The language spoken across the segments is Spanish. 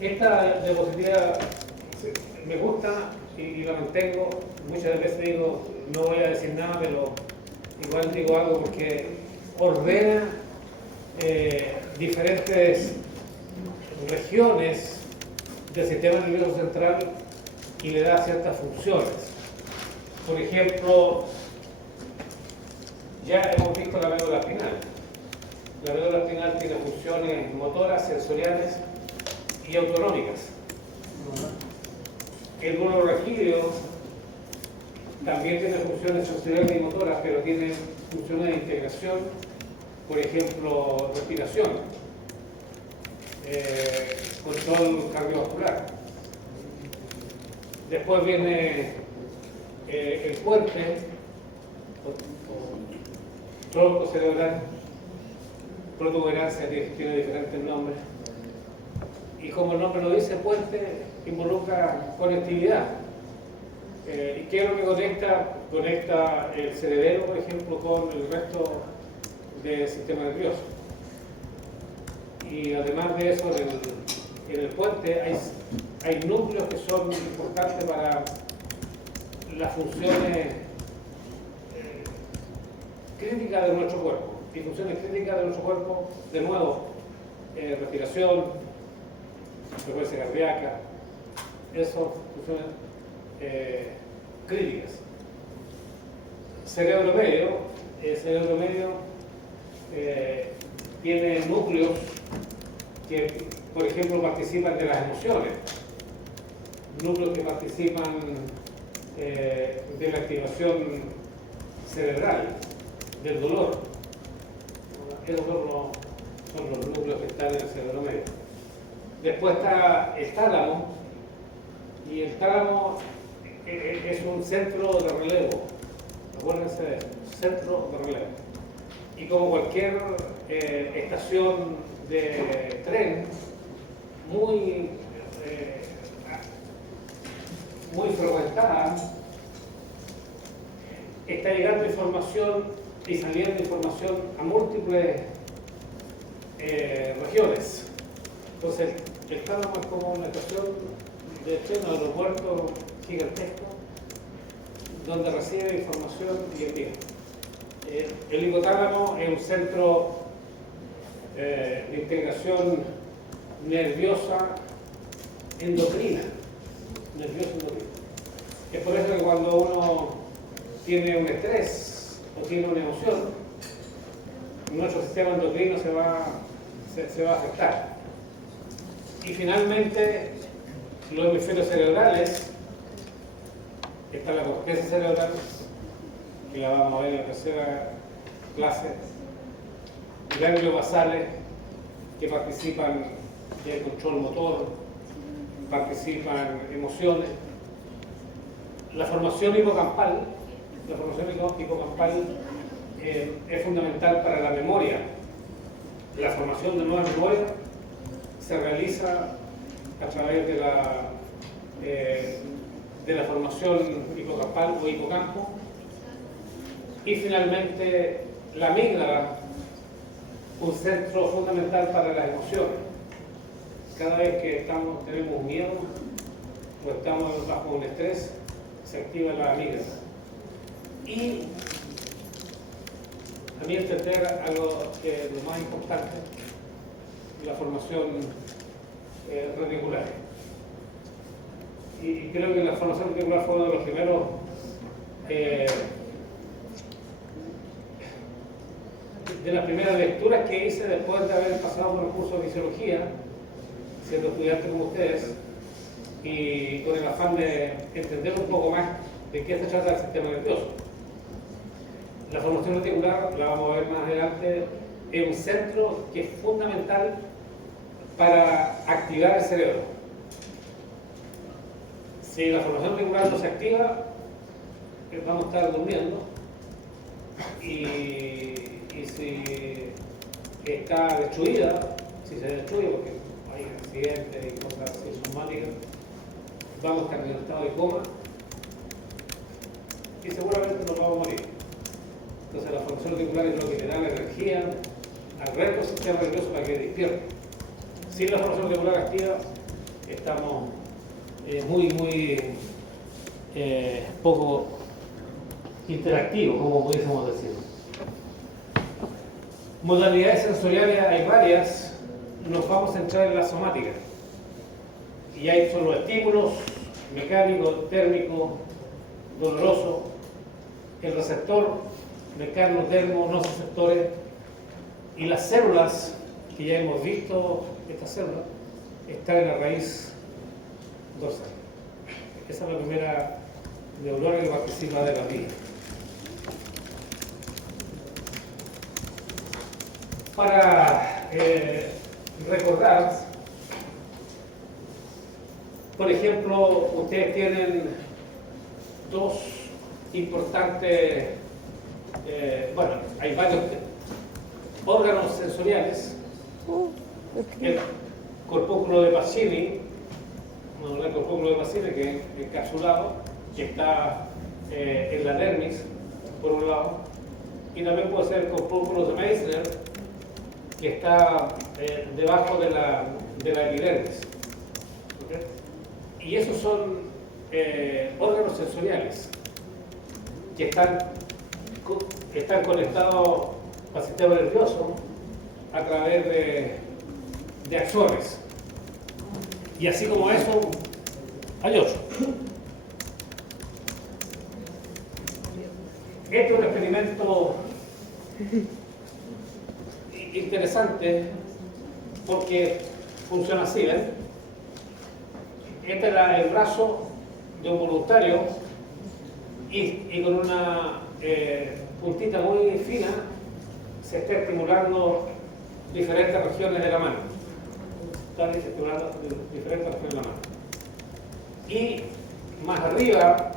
Esta diapositiva me gusta y la mantengo. Muchas veces digo, no voy a decir nada, pero igual digo algo porque ordena diferentes regiones del sistema nervioso central y le da ciertas funciones. Por ejemplo, ya hemos visto la médula espinal. La médula espinal tiene funciones motoras, sensoriales y autonómicas. El globo raquídeo también tiene funciones sensoriales y motoras, pero tiene funciones de integración, por ejemplo, respiración, control cardiovascular. Después viene el puente, tronco cerebral, protuberancia, tiene diferentes nombres. Y como el nombre lo dice, puente involucra conectividad. ¿Y qué es lo que conecta? Conecta el cerebelo, por ejemplo, con el resto del sistema nervioso. Y además de eso, en el puente hay núcleos que son importantes para las funciones críticas de nuestro cuerpo. Y funciones críticas de nuestro cuerpo, de nuevo, respiración, frecuencia cardíaca, eso, funciones críticas. Cerebro medio, el cerebro medio tiene núcleos que, por ejemplo, participan de las emociones, núcleos que participan de la activación cerebral, del dolor. Esos son los núcleos que están en el cerebro medio. Después está el tálamo, y el tálamo es un centro de relevo. Acuérdense de eso, centro de relevo. Y como cualquier estación de tren, muy frecuentada, está llegando información y saliendo información a múltiples regiones. Entonces, el tálamo es como una estación de tren o aeropuerto gigantesco donde recibe información y envía. El hipotálamo es un centro de integración nerviosa endocrina. Es por eso que cuando uno tiene un estrés o tiene una emoción, nuestro sistema endocrino se va a afectar. Y finalmente, los hemisferios cerebrales, está la corteza cerebral, que la vamos a ver en la tercera clase, ganglios basales, que participan del control motor, participan emociones. La formación hipocampal es fundamental para la memoria. La formación de nuevas memorias se realiza a través de la formación hipocampal o hipocampo. Y finalmente, la amígdala, un centro fundamental para las emociones. Cada vez que tenemos miedo o estamos bajo un estrés, se activa la amígdala. Y a mí entender algo que es lo más importante, la formación reticular. Y creo que la formación reticular fue uno de los primeros de las primeras lecturas que hice después de haber pasado por el curso de fisiología, siendo estudiante como ustedes, y con el afán de entender un poco más de qué se trata el sistema nervioso. La formación reticular, la vamos a ver más adelante, es un centro que es fundamental para activar el cerebro. Si la formación reticular no se activa, vamos a estar durmiendo, y si está destruida, si se destruye porque hay accidentes y cosas así somáticas, vamos a estar en estado de coma y seguramente nos vamos a morir. Entonces la formación reticular es lo que le da la energía al resto del sistema nervioso para que despierte. Sin la formación reticular activa, estamos muy poco interactivos, como pudiésemos decir. Modalidades sensoriales hay varias, nos vamos a centrar en la somática. Y hay son los estímulos mecánicos, térmicos, dolorosos, el receptor mecano, termo, nociceptores y las células, que ya hemos visto, estas células, están en la raíz dorsal. Esa es la primera neurona que participa de la vida. Para recordar, por ejemplo, ustedes tienen dos importantes, bueno, hay varios órganos sensoriales. El corpúsculo de Pacini, bueno, el corpúsculo de Pacini, que es encapsulado, que está en la dermis, por un lado, y también puede ser el corpúsculo de Meissner, que está debajo de la epidermis. ¿Okay? Y esos son órganos sensoriales que están conectados al sistema nervioso a través de axones. Y así como eso, hay otro. Este es un experimento interesante porque funciona así, ¿ven? Este era el brazo de un voluntario y con una puntita muy fina se está estimulando diferentes regiones de la mano. Están estimulando diferentes regiones de la mano. Y más arriba,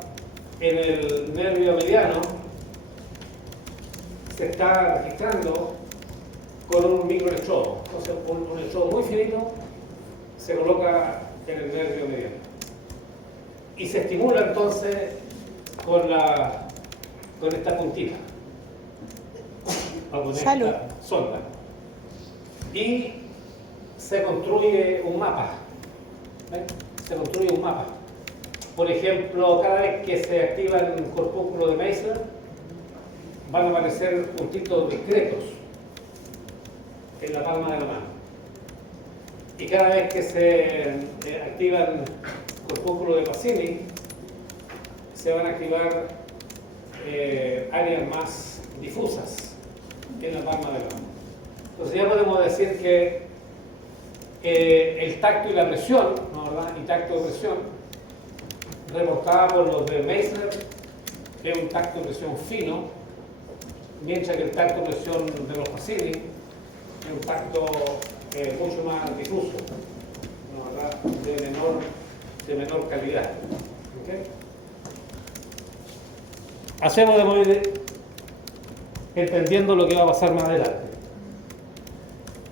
en el nervio mediano, se está registrando con un microelectrodo. Entonces, un electrodo muy finito se coloca en el nervio mediano. Y se estimula entonces con esta puntita. Con esta sonda. Y se construye un mapa. ¿Ven? Se construye un mapa. Por ejemplo, cada vez que se activa el corpúsculo de Meissner, van a aparecer puntitos discretos en la palma de la mano. Y cada vez que se activa el corpúsculo de Pacini, se van a activar áreas más difusas en la palma de la mano. Entonces ya podemos decir que el tacto y la presión, ¿no, verdad? Y tacto y presión, reportada por los de Meissner, es un tacto y presión fino, mientras que el tacto y presión de los Pacini es un tacto mucho más difuso, ¿no, verdad? De menor calidad. ¿Okay? Hacemos de mover entendiendo lo que va a pasar más adelante.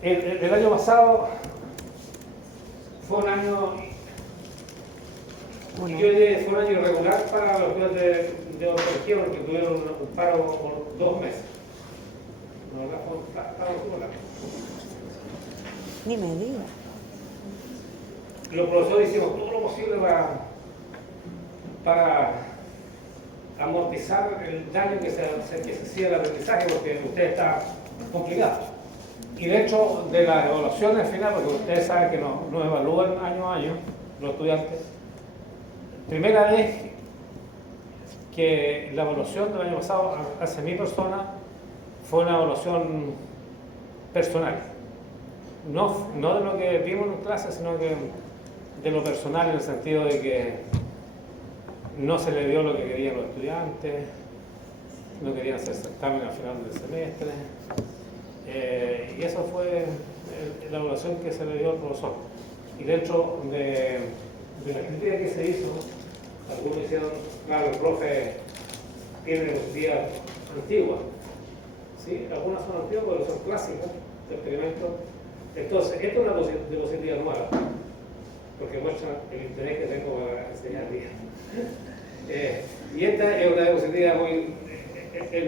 El año pasado fue un año, fue un año irregular para los estudiantes de odontología porque tuvieron un paro por 2 meses. ¿No, verdad? Fue un paro irregular. Ni me diga. Los profesores hicimos todo lo posible para amortizar el daño que se hacía al aprendizaje, porque usted está complicado. Y de hecho, de las evaluaciones al final, porque ustedes saben que nos evalúan año a año los estudiantes, primera vez que la evaluación del año pasado hacia mi persona fue una evaluación personal. No de lo que vimos en clase, sino que de lo personal, en el sentido de que no se le dio lo que querían los estudiantes, no querían hacer certamen al final del semestre, y eso fue la evaluación que se le dio al profesor. Y dentro de la crítica que se hizo, algunos hicieron, claro, el profe tiene diapositivas antiguas, ¿sí? Algunas son antiguas, pero son clásicas de experimentos. Entonces, esto es una diapositiva nueva, porque muestra el interés que tengo para enseñar día. Y esta es una diapositiva muy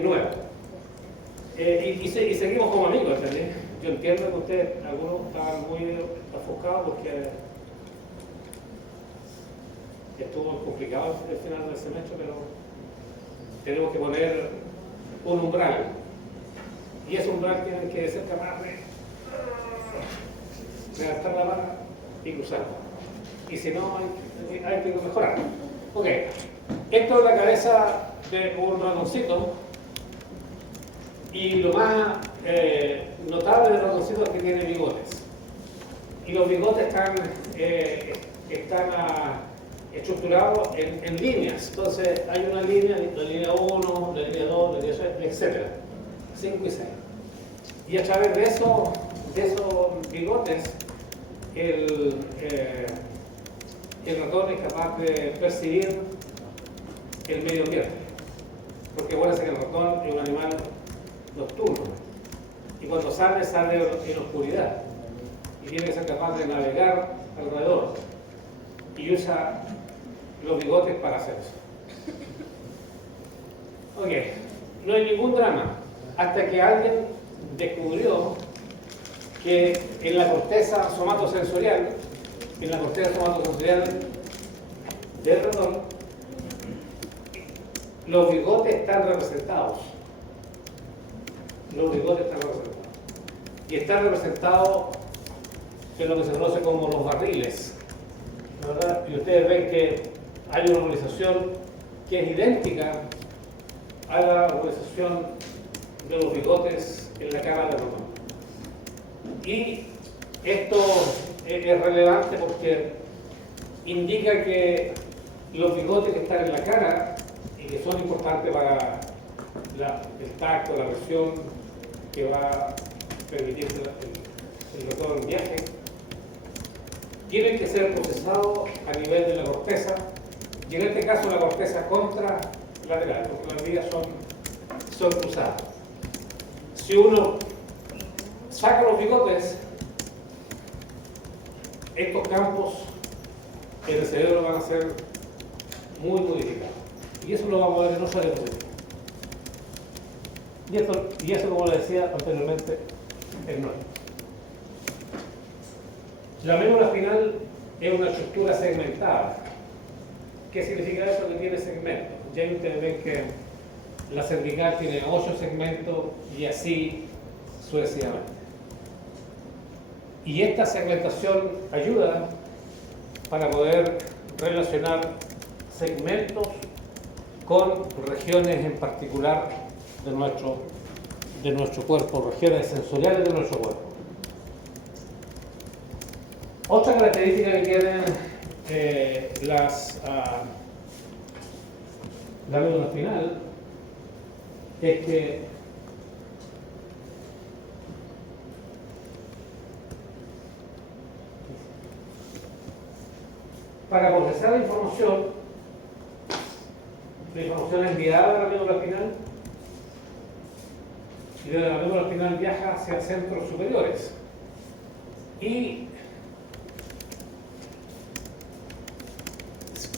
nueva. Y seguimos como amigos, ¿entendés? Yo entiendo que ustedes, algunos estaban muy ofuscados porque estuvo complicado el final del semestre, pero tenemos que poner un umbral. Y ese umbral tiene que ser capaz de levantar la mano y cruzarla. Y si no, hay que mejorar. Ok, esto es la cabeza de un ratoncito. Y lo más notable del ratoncito es que tiene bigotes. Y los bigotes están estructurados en líneas. Entonces hay una línea, la línea 1, la línea 2, la línea 6, etc. 5 y 6. Y a través de esos bigotes, el ratón es capaz de percibir el medio ambiente. Porque acuérdense que el ratón es un animal nocturno. Y cuando sale en oscuridad. Y tiene que ser capaz de navegar alrededor. Y usa los bigotes para hacer eso. Ok, no hay ningún drama. Hasta que alguien descubrió que en la corteza somatosensorial, del ratón, los bigotes están representados. Y están representados en lo que se conoce como los barriles, ¿verdad? Y ustedes ven que hay una organización que es idéntica a la organización de los bigotes en la cara del ratón. Y esto es relevante porque indica que los bigotes que están en la cara y que son importantes para el tacto, la presión que va a permitir el ratón viaje, tienen que ser procesados a nivel de la corteza, y en este caso la corteza contralateral, porque las vías son cruzadas. Si uno saca los bigotes, estos campos en el cerebro van a ser muy modificados. Y eso lo vamos a ver en otra diapositiva. Y eso, como les decía anteriormente, es nuevo. La médula espinal es una estructura segmentada. ¿Qué significa eso? Que tiene segmentos. Ya ustedes ven que la cervical tiene 8 segmentos y así sucesivamente. Y esta segmentación ayuda para poder relacionar segmentos con regiones en particular de nuestro cuerpo, regiones sensoriales de nuestro cuerpo. Otra característica que tienen la médula espinal es que para procesar la información enviada a la médula espinal, y de la médula espinal viaja hacia centros superiores. Y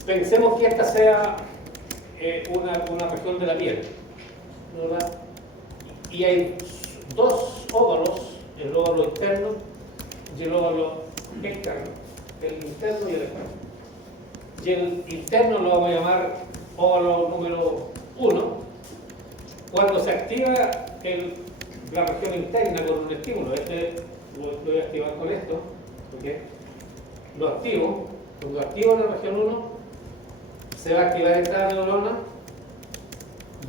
pensemos que esta sea una región de la piel, ¿verdad? Y hay dos óvalos, el óvalo interno y el óvalo externo, el interno y el externo. Y el interno lo vamos a llamar óvalo número 1. Cuando se activa la región interna con un estímulo, lo voy a activar con esto, ¿okay? Lo activo, cuando activo la región 1, se va a activar esta neurona,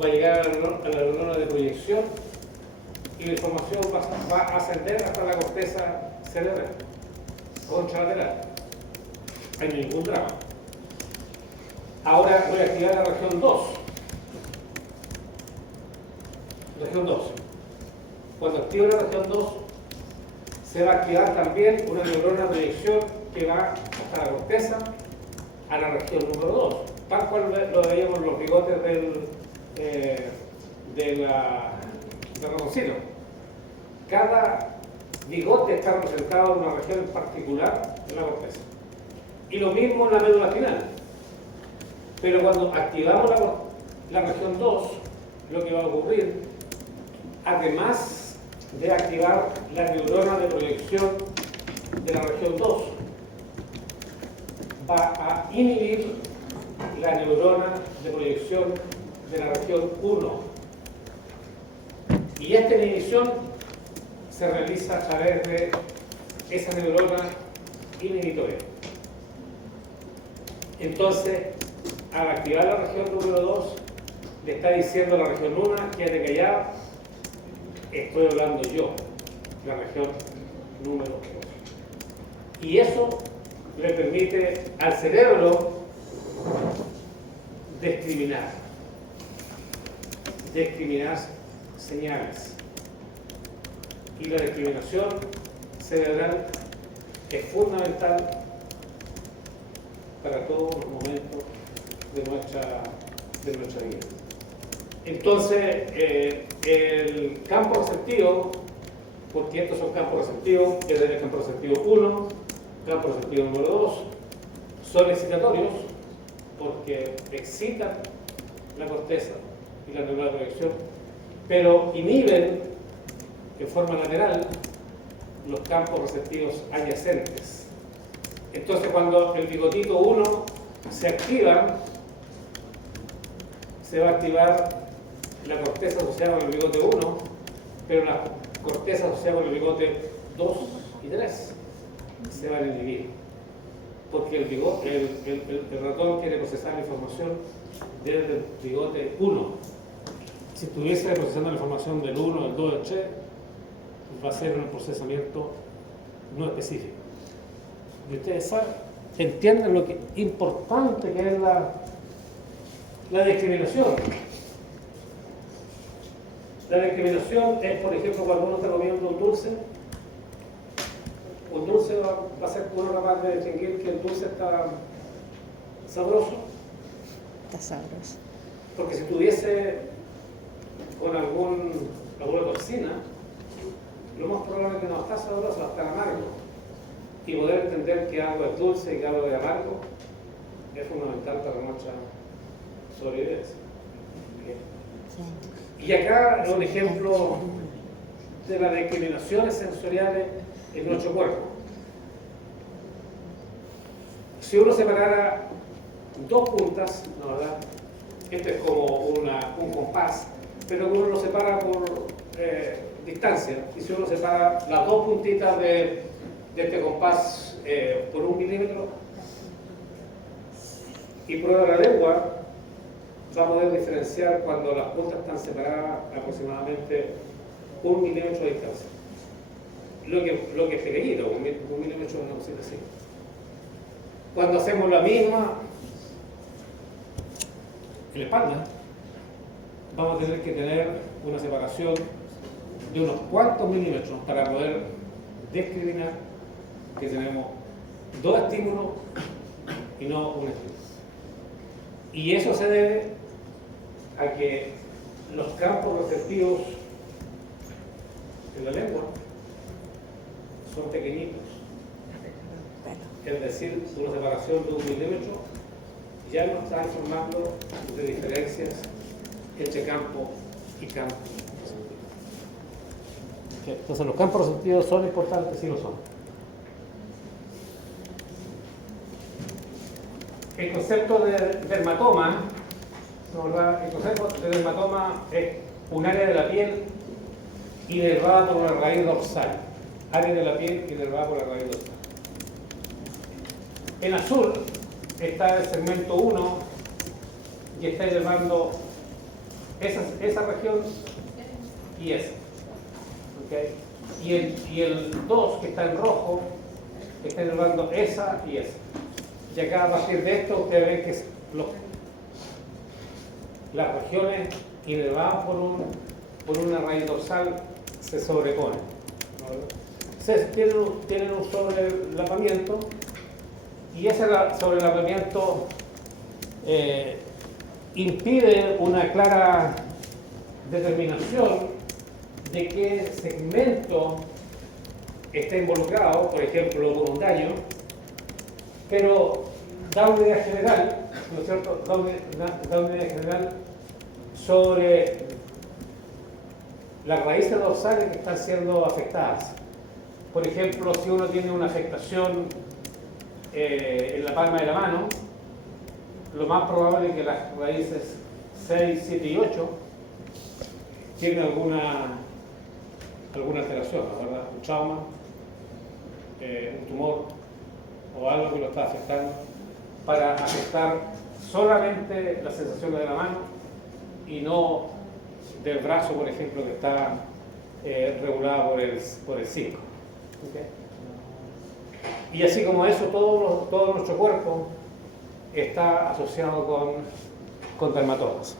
va a llegar a la neurona de proyección y la información va a ascender hasta la corteza cerebral, contralateral. No hay ningún drama. Ahora voy a activar la región 2. Región 2. Cuando activo la región 2, se va a activar también una neurona de proyección que va hasta la corteza, a la región número 2. Tal cual lo veíamos en los bigotes del ratoncito. Cada bigote está representado en una región en particular de la corteza. Y lo mismo en la médula espinal. Pero cuando activamos la región 2, lo que va a ocurrir, además de activar la neurona de proyección de la región 2, va a inhibir la neurona de proyección de la región 1. Y esta inhibición se realiza a través de esa neurona inhibitoria. Entonces, al activar la región número 2, le está diciendo a la región 1, quédate callado, estoy hablando yo, la región número 2. Y eso le permite al cerebro discriminar señales. Y la discriminación cerebral es fundamental para todos los momentos de nuestra vida. Entonces, el campo receptivo, porque estos son campos receptivos, es el campo receptivo 1, campo receptivo número 2, son excitatorios porque excitan la corteza y la neurona de proyección, pero inhiben en forma lateral los campos receptivos adyacentes. Entonces, cuando el bigotito 1 se activa, se va a activar la corteza asociada con el bigote 1, pero la corteza asociada con el bigote 2 y 3 se van a inhibir, porque el ratón quiere procesar la información desde el bigote 1. Si estuviese procesando la información del 1, del 2, del 3, va a ser un procesamiento no específico. Y ustedes saben, entienden lo que importante que es la discriminación. La discriminación es, por ejemplo, cuando uno está comiendo un dulce va a ser uno capaz de distinguir que el dulce está sabroso. Está sabroso. Porque si tuviese con alguna toxina, lo más probable es que no está sabroso, va a estar amargo. Y poder entender que algo es dulce y que algo es amargo es fundamental para nuestra sobrevivencia. Y acá un ejemplo de las discriminaciones sensoriales en nuestro cuerpo. Si uno separara dos puntas, ¿no, verdad? Esto es como un compás, pero uno lo separa por distancia. Y si uno separa las dos puntitas de este compás por 1 milímetro y prueba la lengua, va a poder diferenciar cuando las puntas están separadas aproximadamente 1 milímetro de distancia. Lo que es pequeñito, 1 milímetro es una cosita así. Cuando hacemos la misma en la espalda, vamos a tener que tener una separación de unos cuantos milímetros para poder discriminar que tenemos dos estímulos y no un estímulo. Y eso se debe a que los campos receptivos en la lengua son pequeñitos. Es decir, una separación de 1 milímetro ya nos está informando de diferencias entre campo y campo receptivo. Entonces los campos receptivos son importantes, sí lo son. El concepto de dermatoma, ¿verdad? El concepto de dermatoma es un área de la piel inervada por una raíz dorsal. Área de la piel inervada por la raíz dorsal. En azul está el segmento 1 y está inervando esa región y esa. ¿Okay? Y el 2 que está en rojo está inervando esa y esa. Y acá a partir de esto ustedes ven que las regiones inervadas por una raíz dorsal se sobreponen, ¿no? Tienen un sobrelapamiento y ese sobrelapamiento impide una clara determinación de qué segmento está involucrado, por ejemplo, por un daño, pero da una idea general, ¿no es cierto? Da una idea general sobre las raíces dorsales que están siendo afectadas. Por ejemplo, si uno tiene una afectación en la palma de la mano, lo más probable es que las raíces 6, 7 y 8 tienen alguna alteración, ¿no? ¿Verdad? Un trauma, un tumor o algo que lo está afectando, para afectar solamente las sensaciones de la mano y no del brazo, por ejemplo, que está regulado por el 5. ¿Okay? Y así como eso, todo nuestro cuerpo está asociado con dermatomas.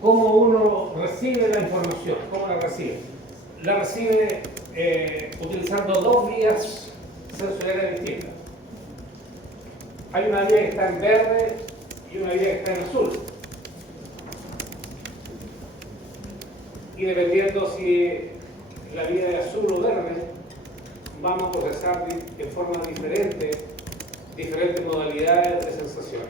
¿Cómo uno recibe la información? ¿Cómo la recibe? La recibe utilizando dos vías sensoriales distintas. Hay una vía que está en verde y una vía que está en azul. Y dependiendo si la vía de azul o verde, vamos a procesar en forma diferente diferentes modalidades de sensaciones.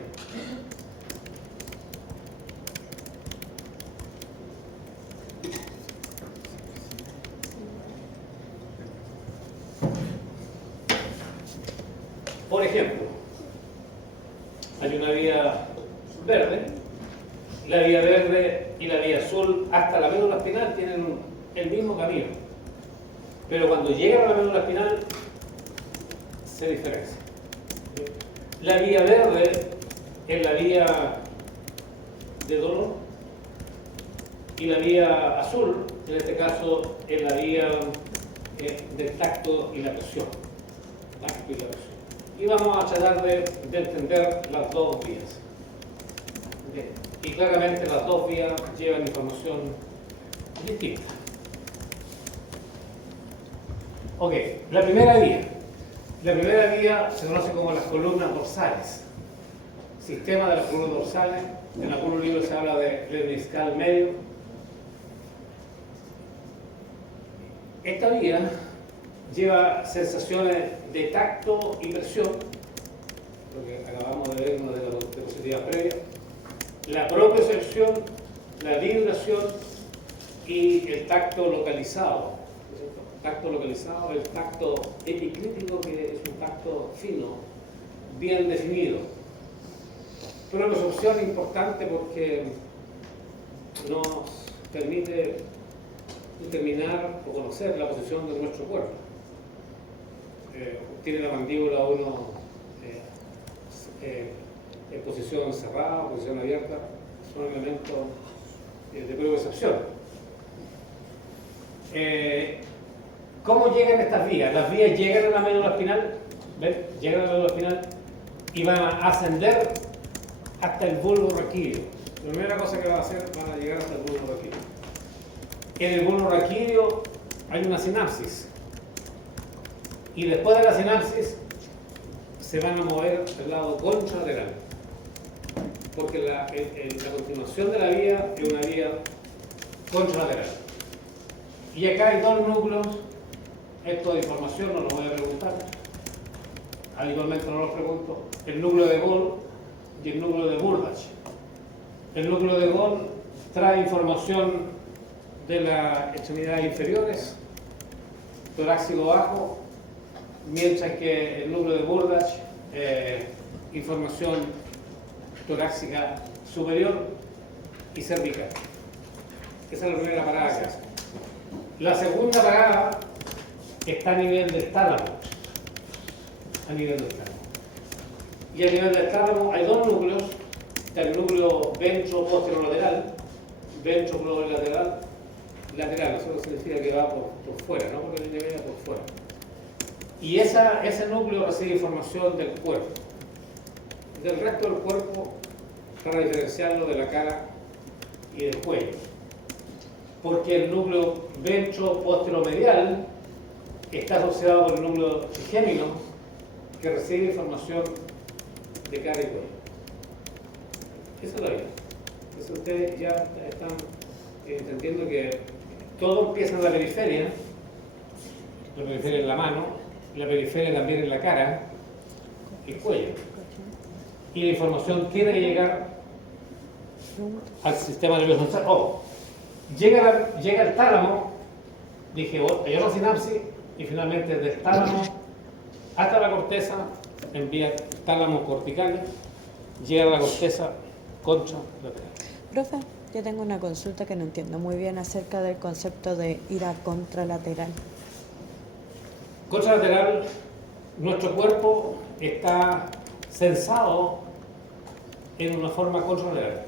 Por ejemplo, hay una vía verde, la vía verde y la vía azul hasta la médula espinal tienen el mismo camino, pero cuando llegan a la médula espinal se diferencia. La vía verde es la vía de dolor y la vía azul, en este caso, es la vía del tacto y la presión. Tacto y la presión. Y vamos a tratar de entender las dos vías. Bien. Y claramente las dos vías llevan información distinta. Ok, la primera vía. La primera vía se conoce como las columnas dorsales. Sistema de las columnas dorsales. En algunos libros se habla del discal medio. Esta vía lleva sensaciones de tacto y presión, lo que acabamos de ver en una de las diapositivas previas, la propiocepción, la vibración y el tacto localizado. Tacto localizado, el tacto epicrítico, que es un tacto fino, bien definido. Propiocepción es importante porque nos permite determinar o conocer la posición de nuestro cuerpo. Tiene la mandíbula uno en posición cerrada, posición abierta, son elementos de propiocepción. ¿Cómo llegan estas vías? Las vías llegan a la médula espinal, ¿ven? Llegan a la médula espinal y van a ascender hasta el bulbo raquídeo. La primera cosa que van a hacer, van a llegar hasta el bulbo raquídeo. En el bulbo raquídeo hay una sinapsis. Y después de la sinapsis se van a mover al lado contralateral. Porque la continuación de la vía es una vía contralateral. Y acá hay dos núcleos. Esto de información no lo voy a preguntar. Habitualmente no lo pregunto. El núcleo de Gall y el núcleo de Burdach. El núcleo de Gall trae información de las extremidades inferiores, torácico bajo, mientras que el núcleo de Burdach, información torácica superior y cervical. Esa es la primera parada que hace. La segunda parada está a nivel del tálamo. A nivel del tálamo. Y a nivel del tálamo hay dos núcleos. Está el núcleo ventro-posterolateral, ventro-lateral, lateral, eso significa que va por fuera, no porque tiene que ver por fuera. Y ese núcleo recibe información del cuerpo, del resto del cuerpo, para diferenciarlo de la cara y del cuello. Porque el núcleo ventro-posteromedial está asociado con el núcleo trigémino, que recibe información de cara y cuello. Esa es la vida. Entonces ustedes ya están entendiendo que todo empieza en la periferia en la mano, la periferia también en la cara, el cuello. Y la información tiene que llegar al sistema nervioso central. Llega el tálamo, dije, hay una sinapsis, y finalmente del tálamo hasta la corteza en vías tálamos corticales, llega a la corteza contralateral. Profe, yo tengo una consulta que no entiendo muy bien acerca del concepto de ir a contralateral. Contralateral, nuestro cuerpo está censado en una forma contralateral.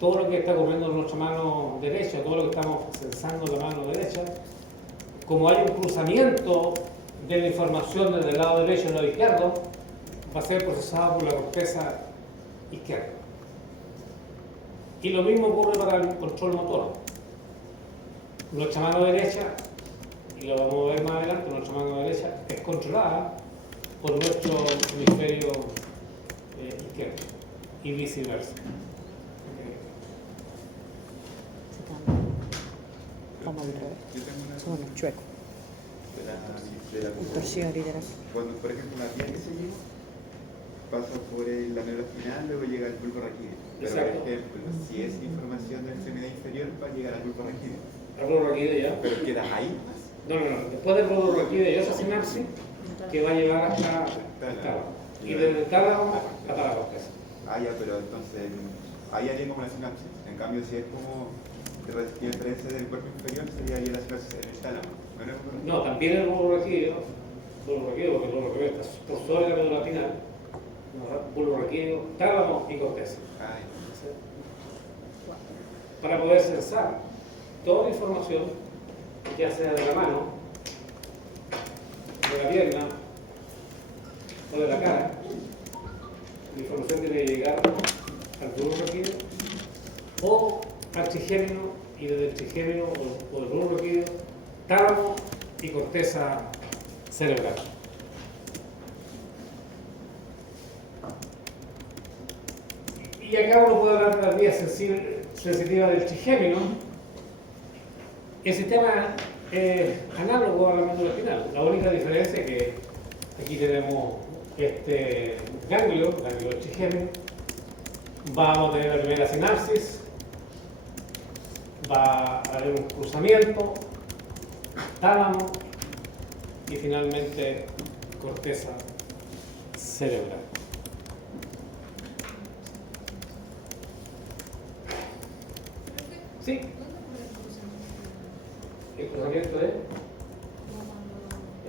Todo lo que está ocurriendo en nuestra mano derecha, todo lo que estamos censando en la mano derecha, como hay un cruzamiento de la información desde el lado derecho al lado izquierdo, va a ser procesado por la corteza izquierda. Y lo mismo ocurre para el control motor. Nuestra mano derecha, y lo vamos a ver más adelante, nuestra mano derecha es controlada por nuestro hemisferio izquierdo y viceversa. Se cambia. Vamos al revés. Yo tengo una Bueno, chueco. de la Torsión literal. Cuando, por ejemplo, una vía que se lleva pasa por la médula espinal, luego llega al bulbo raquídeo. Pero, Exacto. por ejemplo, si es información de la extremidad inferior, va a llegar al bulbo raquídeo. El bulbo raquídeo ya. Pero queda ahí más. No. Después del bulbo raquídeo hay otra sinapsis que va a llevar hasta el tálamo. Y desde el tálamo hasta la corteza. Ah, ya, pero entonces ahí haría como la sinapsis. En cambio, si es como tiene referencia del cuerpo inferior, sería ahí la sinapsis en el tálamo. No, también el bulbo raquídeo, porque el bulbo raquídeo está por sobre la médula espinal, bulbo raquídeo, tálamo y corteza. Ay, Para poder censar toda la información, ya sea de la mano, de la pierna o de la cara, la información tiene que llegar al bulbo raquídeo o al trigémino, y desde el trigémino o del bulbo raquídeo, tálamo y corteza cerebral. Y acá uno puede hablar de las vías sensitivas del trigémino. El sistema es análogo a la médula espinal. La única diferencia es que aquí tenemos este ganglio del trigémino. Vamos a tener la primera sinapsis, va a haber un cruzamiento, tálamo y finalmente corteza cerebral. Sí. El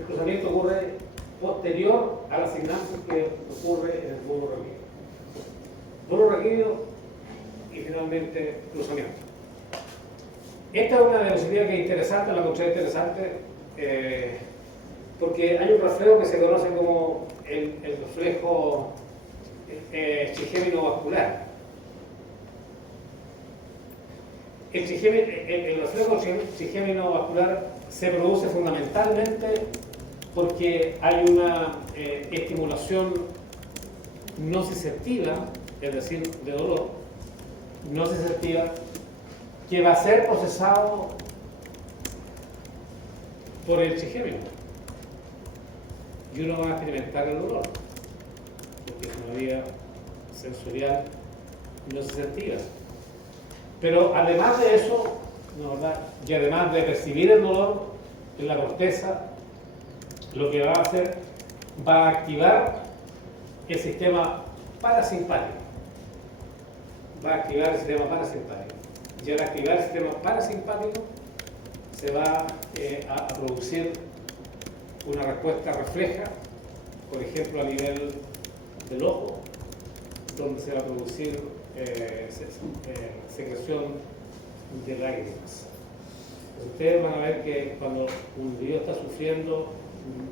cruzamiento ocurre posterior a la sinapsis que ocurre en el bulbo raquídeo. Bulbo raquídeo y finalmente cruzamiento. Esta es una diapositiva que es interesante, la encontré interesante, porque hay un reflejo que se conoce como el reflejo trigémino vascular. El reflejo trigémino vascular se produce fundamentalmente porque hay una estimulación nociceptiva, es decir, de dolor, nociceptiva, que va a ser procesado por el trigémino. Y uno va a experimentar el dolor, porque es una vía sensorial nociceptiva. Pero además de eso, ¿no, verdad? Y además de percibir el dolor en la corteza, lo que va a hacer, va a activar el sistema parasimpático. Va a activar el sistema parasimpático. Y al activar el sistema parasimpático, se va a producir una respuesta refleja, por ejemplo, a nivel del ojo, donde se va a producir secreción de lágrimas. Ustedes van a ver que cuando un individuo está sufriendo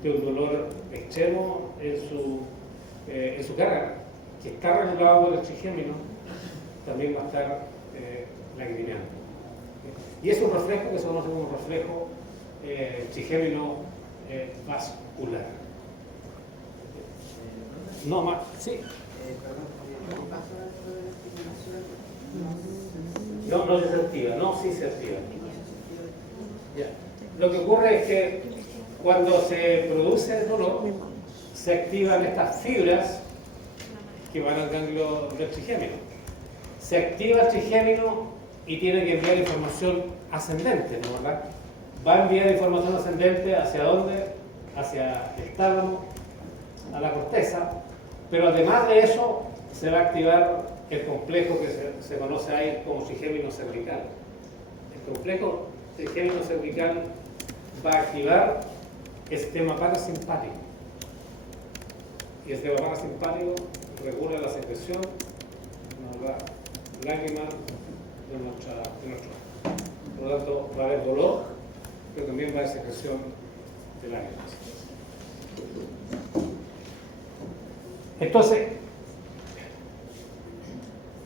de un dolor extremo en su cara, que está regulado por el trigémino, también va a estar lagrimeando. Y es un reflejo que se conoce como reflejo trigémino vascular. No más, sí. No se activa, no, sí se activa. Ya. Lo que ocurre es que cuando se produce el dolor, se activan estas fibras que van al ganglio del trigémino. Se activa el trigémino y tiene que enviar información ascendente, ¿no, verdad? Va a enviar información ascendente ¿hacia dónde? Hacia el tálamo a la corteza, pero además de eso se va a activar el complejo que se conoce ahí como trigémino cervical. El complejo trigémino cervical va a activar el sistema parasimpático. Y el sistema parasimpático regula la secreción, nos da lágrimas de nuestro ojos. Por lo tanto, va a haber dolor, pero también va a haber secreción de lágrimas. Entonces,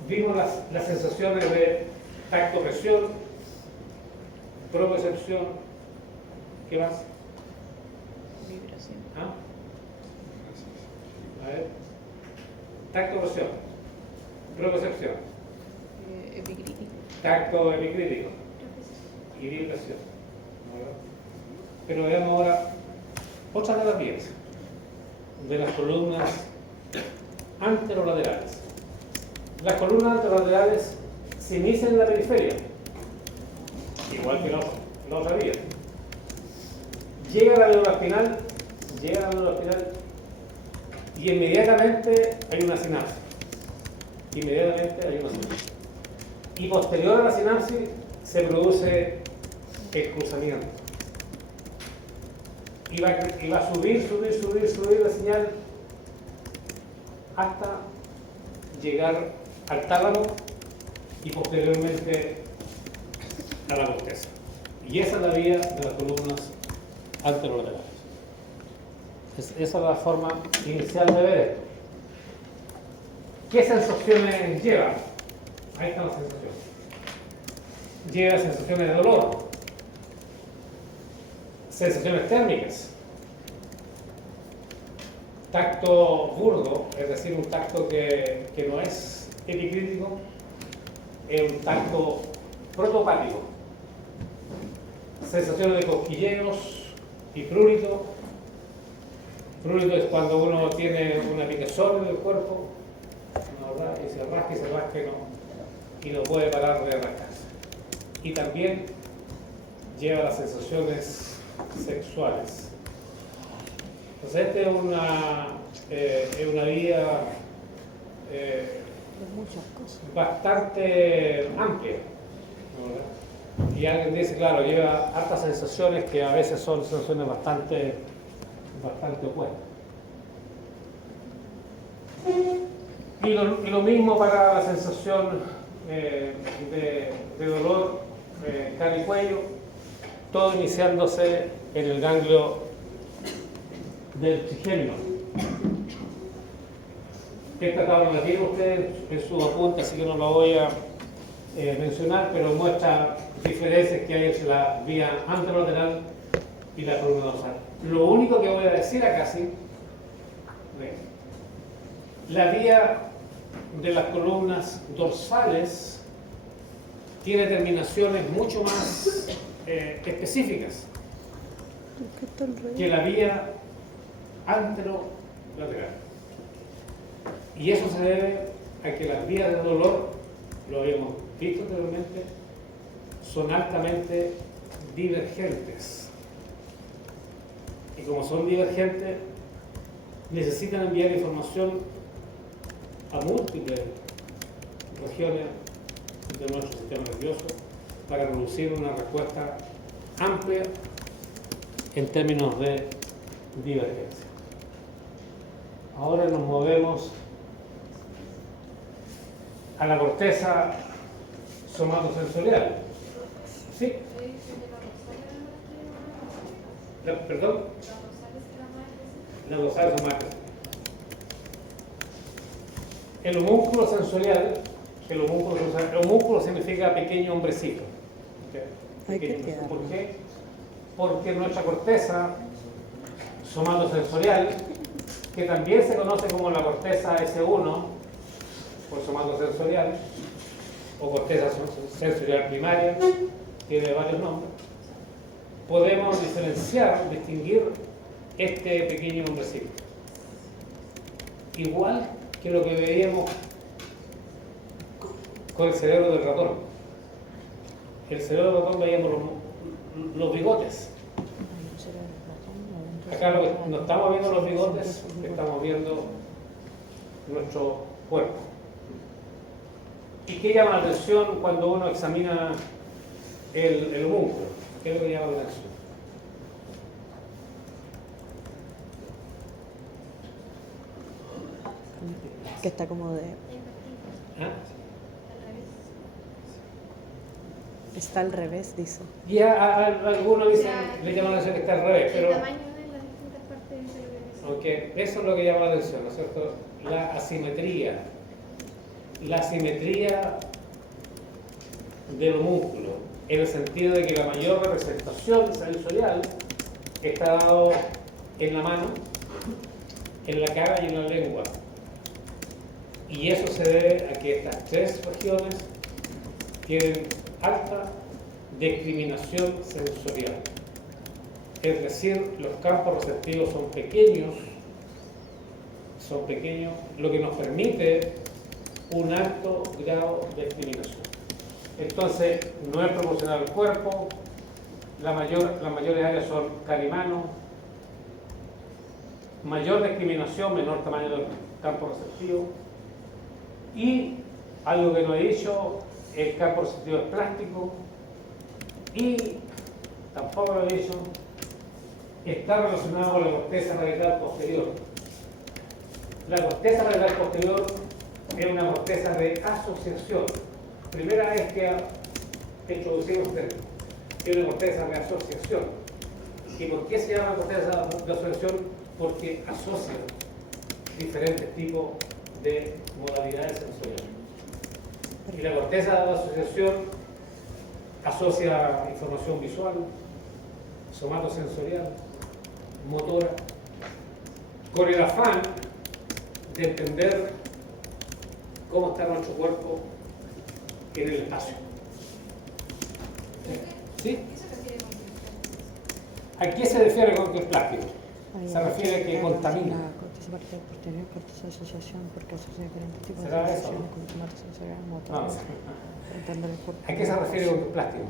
vimos las sensaciones de tacto-presión, propriocepción, ¿qué más? Vibración. ¿Ah? A ver, tacto-presión, propriocepción, Epicrítico. tacto epicrítico y vibración. Pero veamos ahora otras de las vías de las columnas anterolaterales. Las columnas anterolaterales se inician en la periferia, igual que la otra vía. Llega a la médula espinal, y inmediatamente hay una sinapsis. Y posterior a la sinapsis se produce el cruzamiento. Y va a subir la señal hasta llegar al tálamo y posteriormente a la corteza. Y esa es la vía de las columnas anterolaterales. Esa es la forma inicial de ver esto. ¿Qué sensaciones lleva? Ahí están las sensaciones. Lleva sensaciones de dolor, sensaciones térmicas, tacto burdo, es decir, un tacto que no es epicrítico, es un tacto protopático, sensaciones de cosquilleos y prurito. Prurito es cuando uno tiene una picazón en el cuerpo, ¿verdad? Y se rasca y no puede parar de rascarse. Y también lleva las sensaciones sexuales. Entonces, esta es una vía muchas cosas. bastante amplia, ¿verdad? Y alguien dice, claro, lleva hartas sensaciones que a veces son sensaciones bastante opuestas. Y lo mismo para la sensación de dolor cara y cuello, todo iniciándose en el ganglio del trigémino. Esta tabla la tiene usted en su apunte, así que no la voy a mencionar, pero muestra diferencias que hay entre la vía anterolateral y la columna dorsal. Lo único que voy a decir acá, sí, la vía de las columnas dorsales tiene terminaciones mucho más específicas que la vía anterolateral. Y eso se debe a que las vías de dolor, lo habíamos visto anteriormente, son altamente divergentes. Y como son divergentes, necesitan enviar información a múltiples regiones de nuestro sistema nervioso para producir una respuesta amplia en términos de divergencia. Ahora nos movemos a la corteza somatosensorial. ¿Sí? ¿Perdón? La dorsal son más. El homúnculo sensorial, el homúnculo significa pequeño hombrecito. ¿Okay? ¿Por qué? Porque nuestra corteza somatosensorial, que también se conoce como la corteza S1 por somatosensorial, o corteza sensorial primaria, tiene varios nombres, podemos distinguir este pequeño hombrecito. Igual que lo que veíamos con el cerebro del ratón. El cerebro del ratón veíamos los bigotes. Acá lo que no estamos viendo los bigotes, estamos viendo nuestro cuerpo. ¿Y qué llama la atención cuando uno examina el músculo? ¿Qué es lo que llama la atención? Que está como de... ¿Ah? Está al revés, dice. Y algunos dicen, le llaman la atención que está al revés, pero... El tamaño de las distintas partes del cerebro. Aunque eso es lo que llama la atención, ¿no es cierto? La asimetría. La asimetría del músculo, en el sentido de que la mayor representación sensorial está dado en la mano, en la cara y en la lengua. Y eso se debe a que estas tres regiones tienen alta discriminación sensorial. Es decir, los campos receptivos son pequeños, lo que nos permite un alto grado de discriminación. Entonces, no es proporcional al cuerpo, las mayores áreas son cara y mano, mayor discriminación, menor tamaño del campo receptivo, y algo que no he dicho, el campo receptivo es plástico, y tampoco lo he dicho, está relacionado con la corteza radical posterior. La corteza radical posterior es una corteza de asociación. Primera vez que introducimos el término. Es una corteza de asociación. ¿Y por qué se llama corteza de asociación? Porque asocia diferentes tipos de modalidades sensoriales. Y la corteza de asociación asocia información visual, somatosensorial, motora, con el afán de entender cómo está nuestro cuerpo en el espacio. ¿Sí? ¿A qué se refiere con que es plástico? Se refiere a que contamina. La corteza posterior, corteza de asociación, porque asocia diferentes tipos de ¿Será eso? sensaciones con somatosensorial, motor, No. entender el cuerpo. ¿A qué se refiere con que es plástico?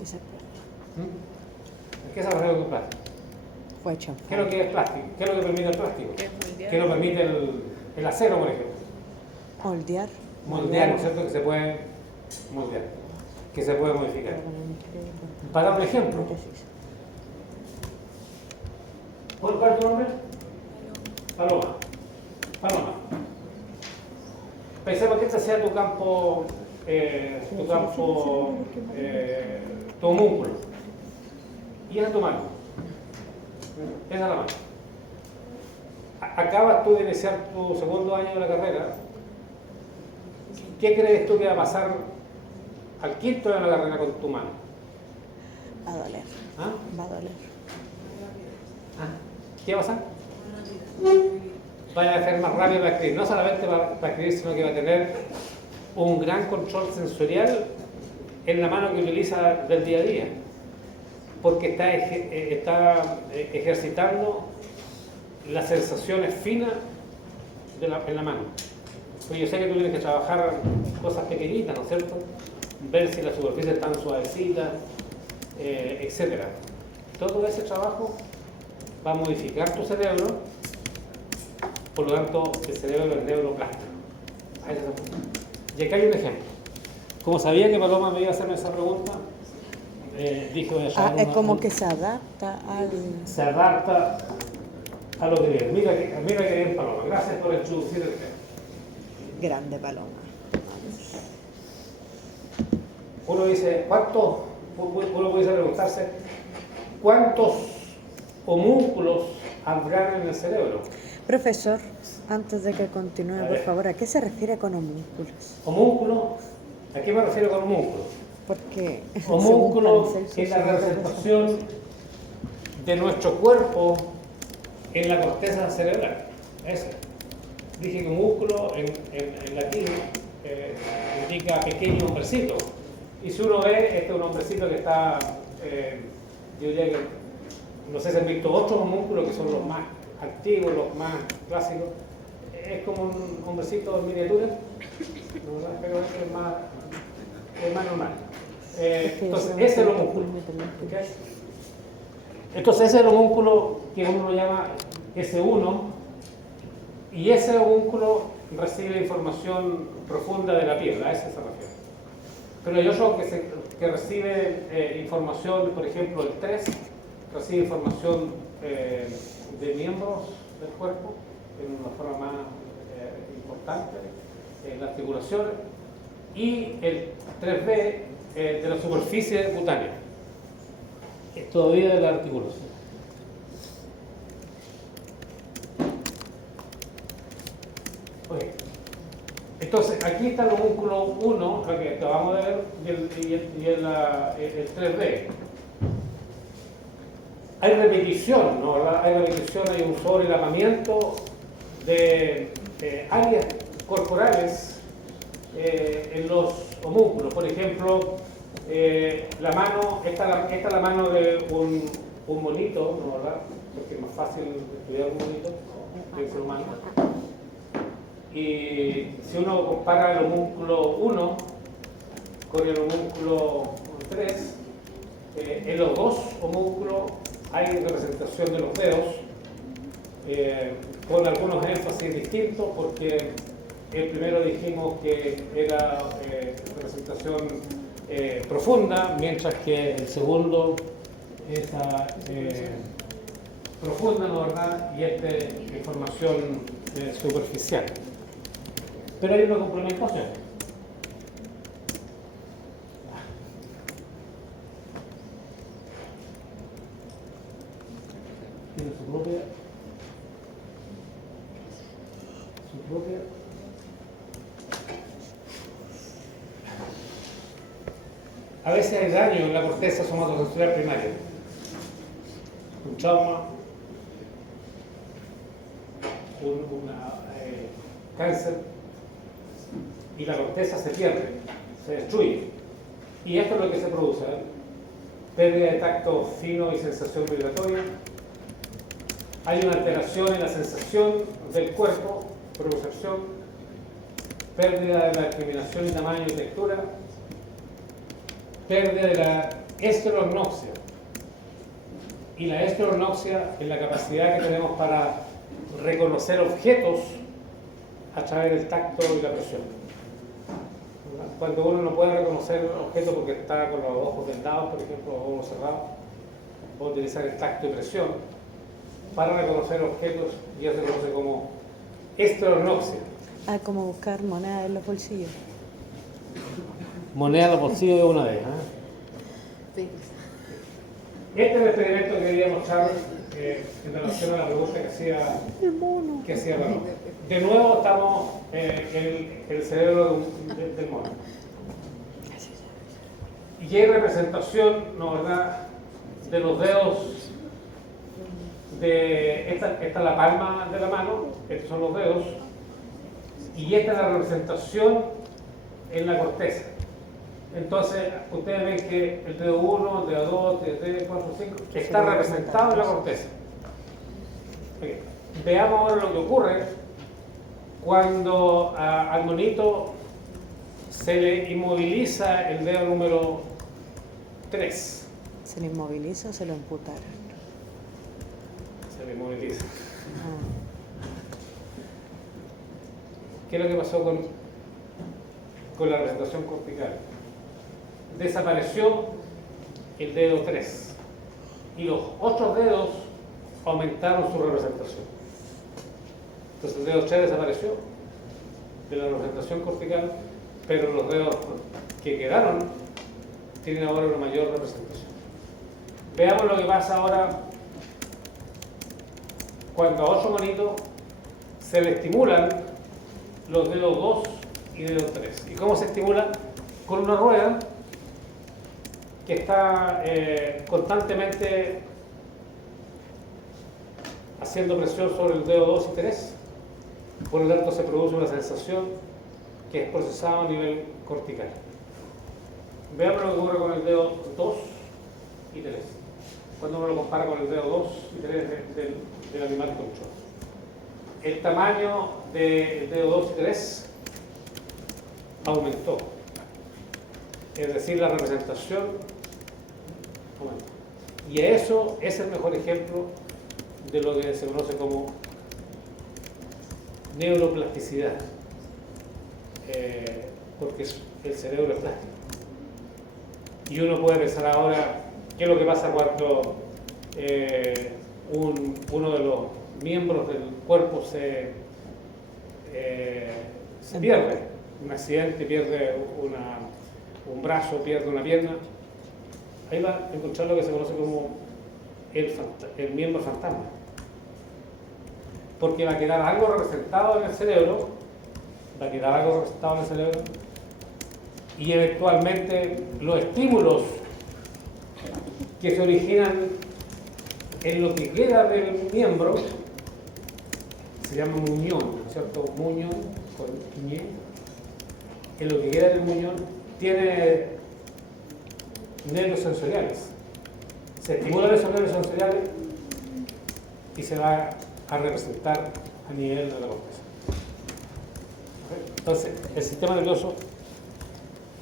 Exacto. ¿A qué se refiere con que es plástico? Fue hecho. ¿Qué es lo que es plástico? ¿Qué es lo que permite el plástico? ¿Qué lo permite el acero, por ejemplo? Moldear. Moldear, ¿no es cierto? Que se puede moldear, que se puede modificar. Para dar un ejemplo, ¿cuál es tu nombre? Paloma. Paloma. Pensemos que este sea tu campo, tu músculo. Y esa es tu mano. Esa es la mano. Acabas tú de iniciar tu segundo año de la carrera. ¿Qué crees tú que va a pasar al quinto año de la carrera con tu mano? Va a doler. ¿Ah? Va a doler. ¿Qué va a pasar? Va a ser más rápido para escribir. No solamente para escribir, sino que va a tener un gran control sensorial en la mano que utiliza del día a día. Porque está ejercitando las sensaciones finas en la mano. Pues yo sé que tú tienes que trabajar cosas pequeñitas, ¿no es cierto? Ver si las superficies están suavecitas, etc. Todo ese trabajo va a modificar tu cerebro, por lo tanto, el cerebro es neuroplástico. Y acá hay un ejemplo. Como sabía que Paloma me iba a hacerme esa pregunta, dije voy a llevar Es como que se adapta al... Se adapta a lo que viene. Mira que bien, Paloma. Gracias por introducir el tema. Grande Paloma. Uno dice, uno puede preguntarse, ¿cuántos homúnculos habrán en el cerebro? Profesor, antes de que continúe, A por ver. favor, ¿a qué se refiere con homúnculos? ¿Homúnculo? ¿A qué me refiero con homúnculo? Porque Homúnculo según Paracelso, es la según representación de nuestro cuerpo en la corteza cerebral. Eso. Dije que músculo en latín indica pequeño hombrecito. Y si uno ve, este es un hombrecito que está, yo diría que, no sé si han visto otros homúnculos que son los más antiguos, los más clásicos. Es como un hombrecito en miniatura, ¿no? Pero es más normal. Entonces, ese es el homúnculo. ¿Okay? Entonces ese es el homúnculo que uno lo llama S1, y ese homúnculo recibe información profunda de la piel, a ese se refiere. Pero hay otro que recibe información, por ejemplo, el 3 recibe información de miembros del cuerpo en una forma más importante, las articulaciones, y el 3B de la superficie cutánea, todavía de la articulación. Okay. Entonces, aquí está el homúnculo 1, lo que acabamos de ver, y el 3B. Hay repetición, ¿no? ¿Verdad? Hay repetición, hay un sobrelapamiento de áreas corporales en los homúnculos. Por ejemplo, la mano, esta es la mano de un monito, ¿no? ¿Verdad? Porque es más fácil estudiar un monito que el ser humano. Y si uno compara el homúnculo 1 con el homúnculo 3, en los dos homúnculos hay representación de los dedos, con algunos énfasis distintos, porque el primero dijimos que era representación profunda, mientras que el segundo es profunda, ¿no, verdad? Y información superficial. Pero hay una complementación. Tiene su propia. A veces hay daño en la corteza somatosensorial primaria. Un trauma, cáncer, y la corteza se pierde, se destruye. Y esto es lo que se produce, ¿eh? Pérdida de tacto fino y sensación vibratoria. Hay una alteración en la sensación del cuerpo, percepción, pérdida de la discriminación y tamaño y textura, pérdida de la esterognosia. Y la esterognosia es la capacidad que tenemos para reconocer objetos a través del tacto y la presión. Cuando uno no puede reconocer objetos porque está con los ojos vendados, por ejemplo, o ojos cerrados, puede utilizar el tacto y presión para reconocer objetos, y eso se conoce como esterognosia. Ah, como buscar monedas en los bolsillos. Moneda en los bolsillos de una vez. Este es el experimento que quería mostrar en relación a la pregunta que hacía Ramón. De nuevo estamos en el cerebro del mono. Y hay representación, ¿no, verdad?, de los dedos. Esta es la palma de la mano, estos son los dedos, y esta es la representación en la corteza. Entonces, ustedes ven que el dedo 1, el dedo 2, el dedo 3, 4, 5 está representado en la corteza. Okay. Veamos ahora lo que ocurre cuando al monito se le inmoviliza el dedo número 3. ¿Se le inmoviliza o se lo amputaron? Se le inmoviliza. Ah. ¿Qué es lo que pasó con la representación cortical? Desapareció el dedo 3 y los otros dedos aumentaron su representación. Entonces el dedo 3 desapareció de la representación cortical, pero los dedos que quedaron tienen ahora una mayor representación. Veamos lo que pasa ahora cuando a otro monito se le estimulan los dedos 2 y dedos 3. ¿Y cómo se estimula? Con una rueda que está constantemente haciendo presión sobre el dedo 2 y 3. Por lo tanto, se produce una sensación que es procesada a nivel cortical. Veamos lo que ocurre con el dedo 2 y 3. Cuando uno lo compara con el dedo 2 y 3 del animal control. El tamaño del dedo 2 y 3 aumentó. Es decir, la representación aumentó. Y eso es el mejor ejemplo de lo que se conoce como neuroplasticidad, porque el cerebro es plástico. Y uno puede pensar ahora qué es lo que pasa cuando uno de los miembros del cuerpo se pierde, un accidente, pierde un brazo, pierde una pierna. Ahí va a encontrar lo que se conoce como el miembro fantasma, porque va a quedar algo representado en el cerebro, y eventualmente los estímulos que se originan en lo que queda del miembro se llama muñón, ¿no es cierto? Muñón con ñe. En lo que queda del muñón tiene nervios sensoriales. Se estimulan esos nervios sensoriales y se va a representar a nivel de la corteza. ¿Okay? Entonces, el sistema nervioso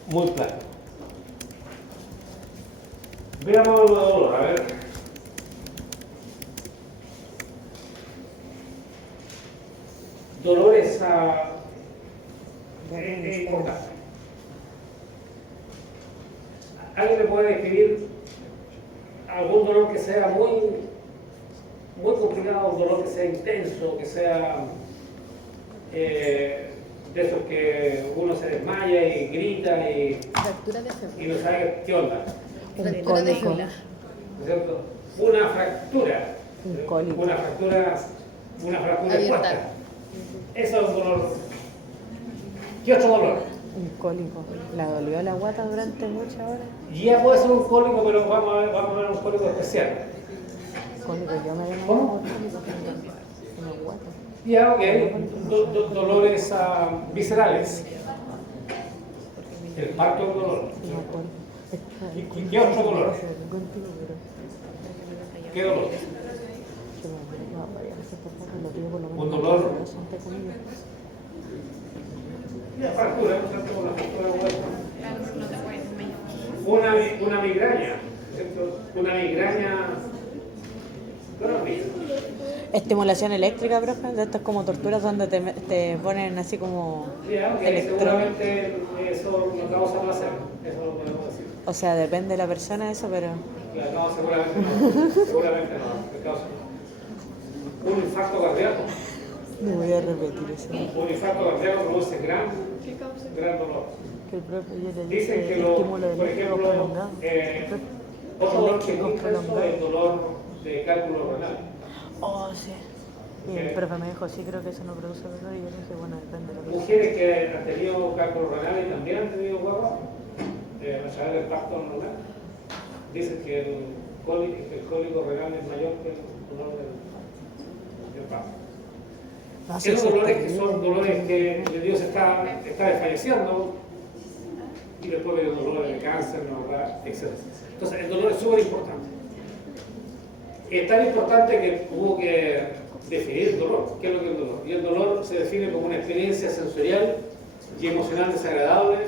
muy plástico. Veamos lo de dolor, a ver. Dolor es importante. ¿Alguien me puede describir algún dolor que sea muy complicado, un dolor que sea intenso, que sea de esos que uno se desmaya y grita Fractura de y fémur. no sabe qué onda? Fractura de cólico. fémur. ¿No es cierto? Una fractura. Un cólico. Una fractura Abierta. expuesta. Eso es un dolor. ¿Qué otro dolor? Un cólico. ¿La dolió la guata durante muchas horas? Ya puede ser un cólico, pero vamos a ver un cólico especial. Cólico, yo me llamo ¿Cómo? cólico en la guata. Ya, ok. Dolores viscerales. El parto es un dolor. No, cólico. ¿Y qué otro dolor? Contigo, pero ¿Qué dolor? que me va a variar ese papá, lo pido por lo menos. Un dolor. Entre comillas. Una fractura, ¿no es cierto? Una fractura de hueso. Claro, pero no te puedes desmayar. Una migraña, ¿cierto? Una migraña. Bueno, mira. Estimulación eléctrica, profe, de estas como torturas donde te ponen así como Ya, ok, electrodos. seguramente eso no causa placer. Eso lo podemos decir. O sea, depende de la persona eso, pero Claro, no, seguramente no. Seguramente no. ¿Qué causa? Un infarto cardíaco. no voy a repetir eso. Un infarto cardíaco produce ¿Qué causa? gran dolor. Que el profe ya le Dicen dice que estímulo por eléctrico ejemplo, prolongado. otro dolor que es muy Eléctrico intenso es el dolor de cálculo renal. Oh, sí. Y el profe me dijo, sí, creo que eso no produce dolor. Y yo le dije, bueno, depende de lo que Mujeres que han tenido cálculo renal y también han tenido guagua, a través del parto normal, dicen que el cólico renal es mayor que el dolor del parto. No, sí, Esos sí, dolores está que son bien. dolores que el Dios está desfalleciendo y después viene dolores de cáncer, ¿verdad? Etc. Entonces el dolor es súper importante. Es tan importante que hubo que definir el dolor. ¿Qué es lo que es el dolor? Y el dolor se define como una experiencia sensorial y emocional desagradable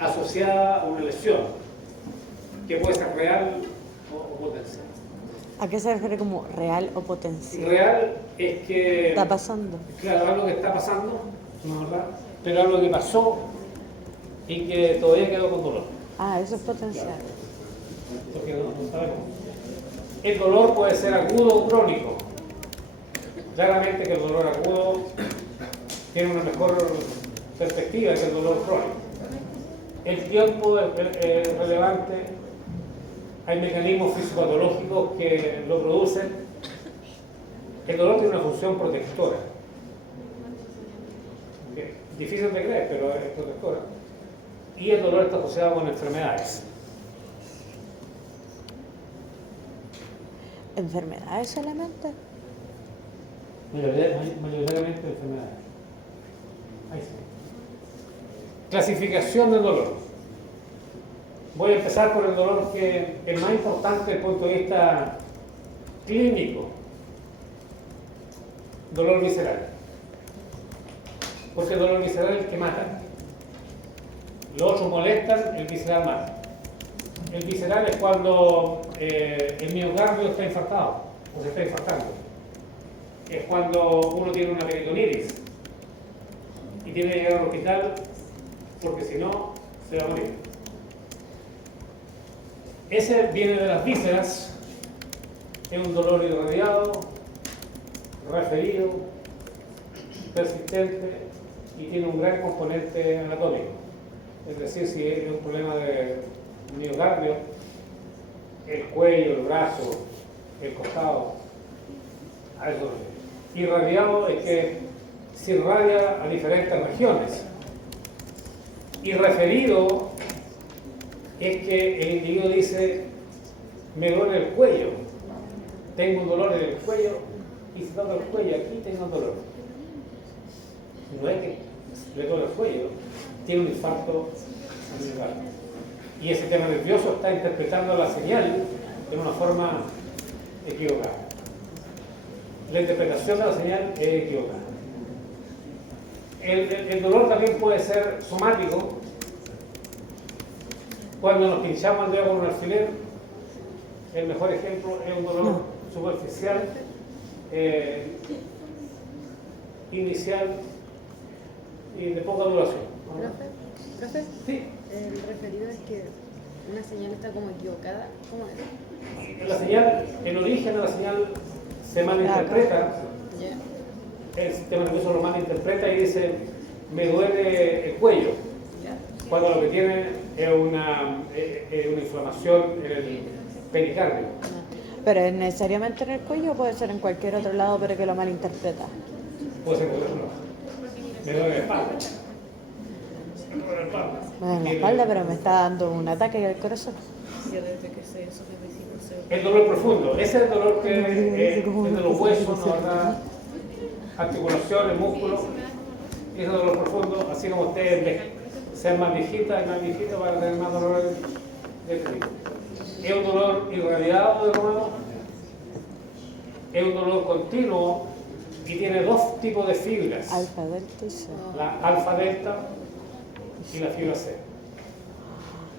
asociada a una lesión que puede ser real o potencial. ¿A qué se refiere como real o potencial? Real es que Está pasando. claro, algo que está pasando, ¿no es verdad? Pero algo que pasó y que todavía quedó con dolor. Ah, eso es potencial. Porque no sabemos. El dolor puede ser agudo o crónico. Claramente que el dolor agudo tiene una mejor perspectiva que el dolor crónico. El tiempo es relevante. Hay mecanismos fisiopatológicos que lo producen. El dolor tiene una función protectora. Okay. Difícil de creer, pero es protectora. Y el dolor está asociado con enfermedades. ¿Enfermedades solamente? Mayoritariamente enfermedades. Ahí sí. Clasificación del dolor. Voy a empezar por el dolor que es más importante desde el punto de vista clínico. Dolor visceral. Porque el dolor visceral es el que mata. Los otros molestan, el visceral mata. El visceral es cuando el miocardio está infartado o se está infartando. Es cuando uno tiene una peritonitis y tiene que llegar al hospital porque si no se va a morir. Ese viene de las vísceras, es un dolor irradiado, referido, persistente y tiene un gran componente anatómico. Es decir, si es un problema de miocardio, el cuello, el brazo, el costado, a eso. Irradiado es que se irradia a diferentes regiones. Y referido es que el individuo dice, me duele el cuello, tengo un dolor en el cuello, y si toco el cuello aquí tengo un dolor. No es que le duele el cuello, tiene un infarto cerebral. Y ese tema nervioso está interpretando la señal de una forma equivocada. La interpretación de la señal es equivocada. El dolor también puede ser somático. Cuando nos pinchamos el dedo con un alfiler, el mejor ejemplo es un dolor superficial, inicial y de poca duración. Profe, Sí. el referido es que una señal está como equivocada. ¿Cómo es? La señal, el origen de la señal se malinterpreta. Ya. El sistema nervioso lo malinterpreta y dice, me duele el cuello. Ya. Cuando lo que tiene es una inflamación en el pericardio. Pero es necesariamente en el cuello o puede ser en cualquier otro lado, pero que lo malinterpreta. Puede ser que me duele la espalda. Me duele la espalda. Me duele la espalda, pero me está dando un ataque al corazón. El dolor profundo, ese es el dolor que es de los huesos, ¿no? ¿Verdad? Articulaciones, músculos, y ese dolor profundo, así como ustedes sean más viejitas y más viejitos para tener más dolor de este tipo. Es un dolor irradiado de nuevo, es un dolor continuo y tiene dos tipos de fibras, Alfa, delta y C. la alfa delta y la fibra C.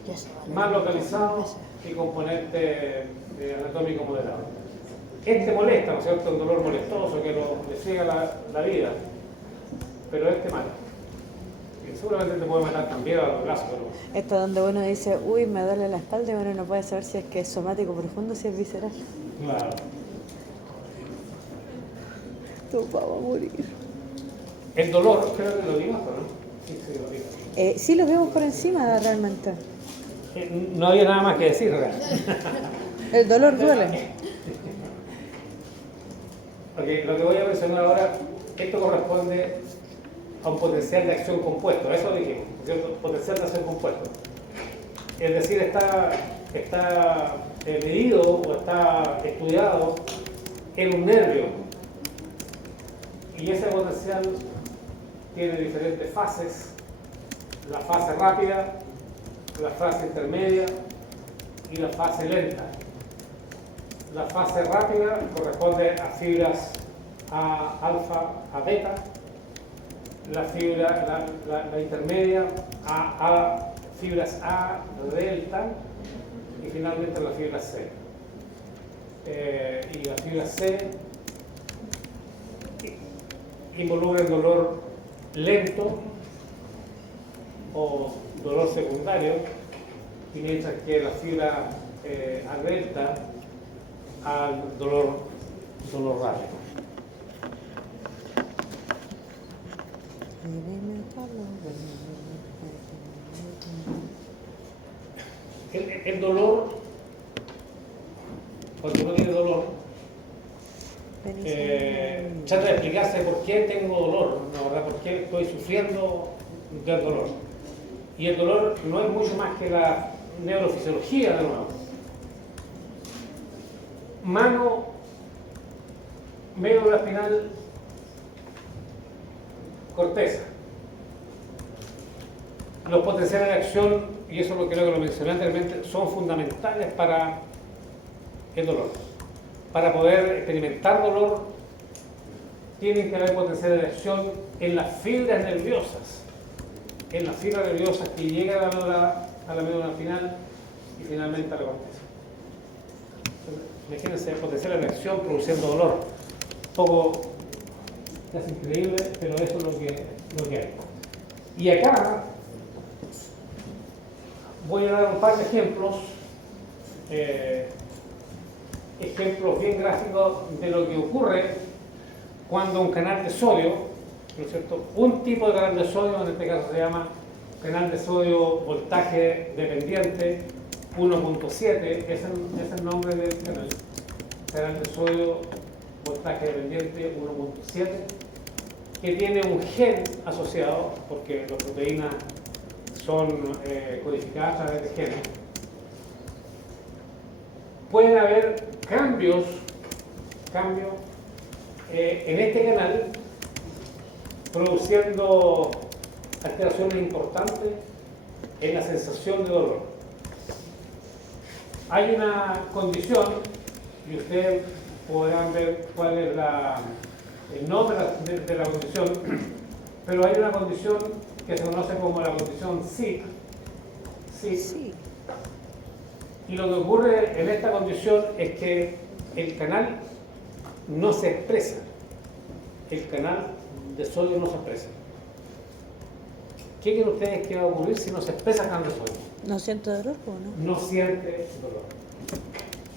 Ya sé. Más localizado y componente anatómico moderado. Este molesta, ¿no es cierto? Un dolor molestoso que le ciega la vida, pero este mata. Y seguramente te puede matar también a los brazos. Pero... Esto donde uno dice, uy, me duele la espalda y uno no puede saber si es que es somático profundo o si es visceral. Claro. Tu papá va a morir. El dolor, creo que lo dimos, ¿no? Sí, lo dimos. Sí, lo vemos por encima realmente. No había nada más que decir, ¿verdad? El dolor duele. Porque lo que voy a mencionar ahora, esto corresponde a un potencial de acción compuesto, eso dijimos, ¿cierto? Potencial de acción compuesto. Es decir, está medido o está estudiado en un nervio. Y ese potencial tiene diferentes fases, la fase rápida, la fase intermedia y la fase lenta. La fase rápida corresponde a fibras A alfa a beta, la intermedia a fibras A delta y finalmente la fibra C. Y la fibra C involucra el dolor lento o dolor secundario, y mientras que la fibra A delta al dolor rápido. El dolor, cuando uno tiene dolor, trata de explicarse por qué tengo dolor, ¿no? ¿Verdad? ¿Por qué estoy sufriendo del dolor? Y el dolor no es mucho más que la neurofisiología de nuevo. Mano, médula espinal, corteza. Los potenciales de acción, y eso es lo que creo que lo mencioné anteriormente, son fundamentales para el dolor. Para poder experimentar dolor, tienen que haber potenciales de acción en las fibras nerviosas. En las fibras nerviosas que llegan a la médula espinal y finalmente a la corteza. Imagínense potenciar la reacción produciendo dolor. Un poco casi increíble, pero eso es lo que hay. Y acá voy a dar un par de ejemplos, ejemplos bien gráficos de lo que ocurre cuando un canal de sodio, ¿no es cierto? Un tipo de canal de sodio, en este caso se llama canal de sodio voltaje dependiente 1.7, es el nombre del canal. Canal de sodio voltaje dependiente 1.7, que tiene un gen asociado, porque las proteínas son codificadas a través de genes. Pueden haber cambios en este canal, produciendo alteraciones importantes en la sensación de dolor. Hay una condición, y ustedes podrán ver cuál es el nombre de la condición, pero hay una condición que se conoce como la condición SIC. Sí. Y lo que ocurre en esta condición es que el canal no se expresa. El canal de sodio no se expresa. ¿Qué creen ustedes que va a ocurrir si no se expresa el canal de sodio? ¿No siento dolor o no? No siente dolor.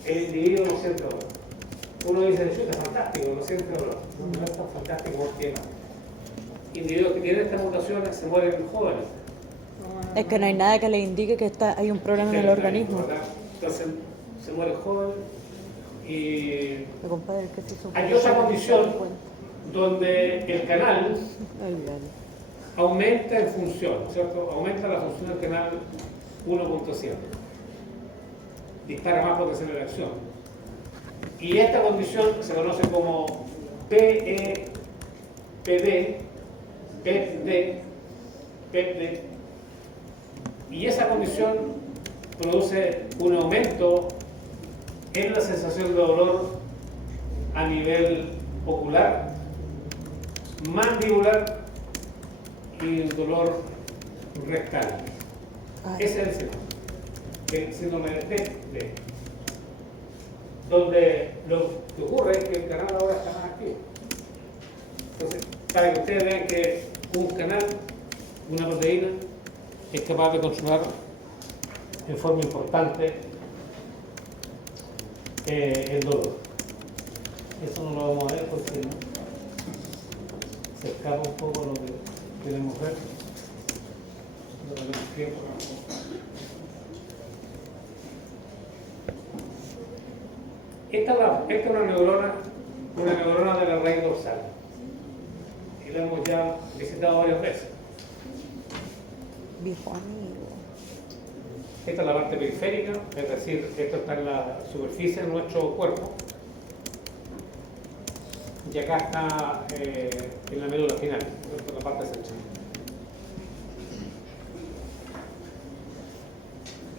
El individuo no siente dolor. Uno dice, eso es fantástico, no siente dolor. No es tan fantástico porque individuos que tienen estas mutaciones se mueren jóvenes. Es que no hay nada que le indique que hay un problema en el organismo. ¿Verdad? Entonces se muere joven y Mi compadre, que se hizo un hay otra condición donde el canal Olvídalo. aumenta en función, ¿cierto? Aumenta la función del canal 1.7. Dispara más potencia de reacción. Y esta condición se conoce como PEPD, y esa condición produce un aumento en la sensación de dolor a nivel ocular, mandibular y el dolor rectal. Ay. Ese es el síndrome de PEPD, donde lo que ocurre es que el canal ahora está más activo. Entonces, para que ustedes vean que un canal, una proteína, es capaz de controlar en forma importante el dolor. Eso no lo vamos a ver porque se escapa un poco lo que queremos ver. No tenemos tiempo. Esta es una neurona de la raíz dorsal. Y la hemos ya visitado varias veces. Viejo amigo. Esta es la parte periférica, es decir, esto está en la superficie de nuestro cuerpo. Y acá está en la médula final, en la parte central.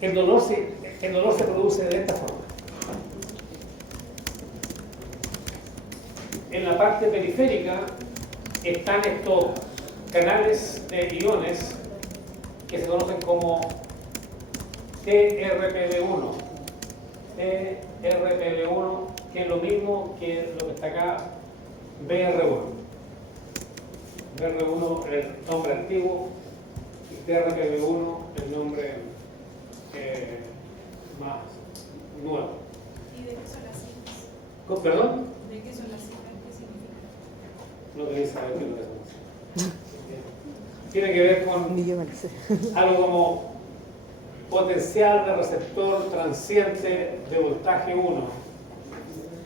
El dolor se produce de esta forma. En la parte periférica están estos canales de iones que se conocen como TRPV1. TRPV1, que es lo mismo que lo que está acá, BR1. BR1 es el nombre antiguo y TRPV1 el nombre más nuevo. ¿Y de qué son las siglas? ¿Perdón? ¿De qué son las siglas? ¿Qué significan? No queréis saber qué es lo que son. Tiene que ver con Ni yo me lo sé. algo como potencial de receptor transiente de voltaje 1.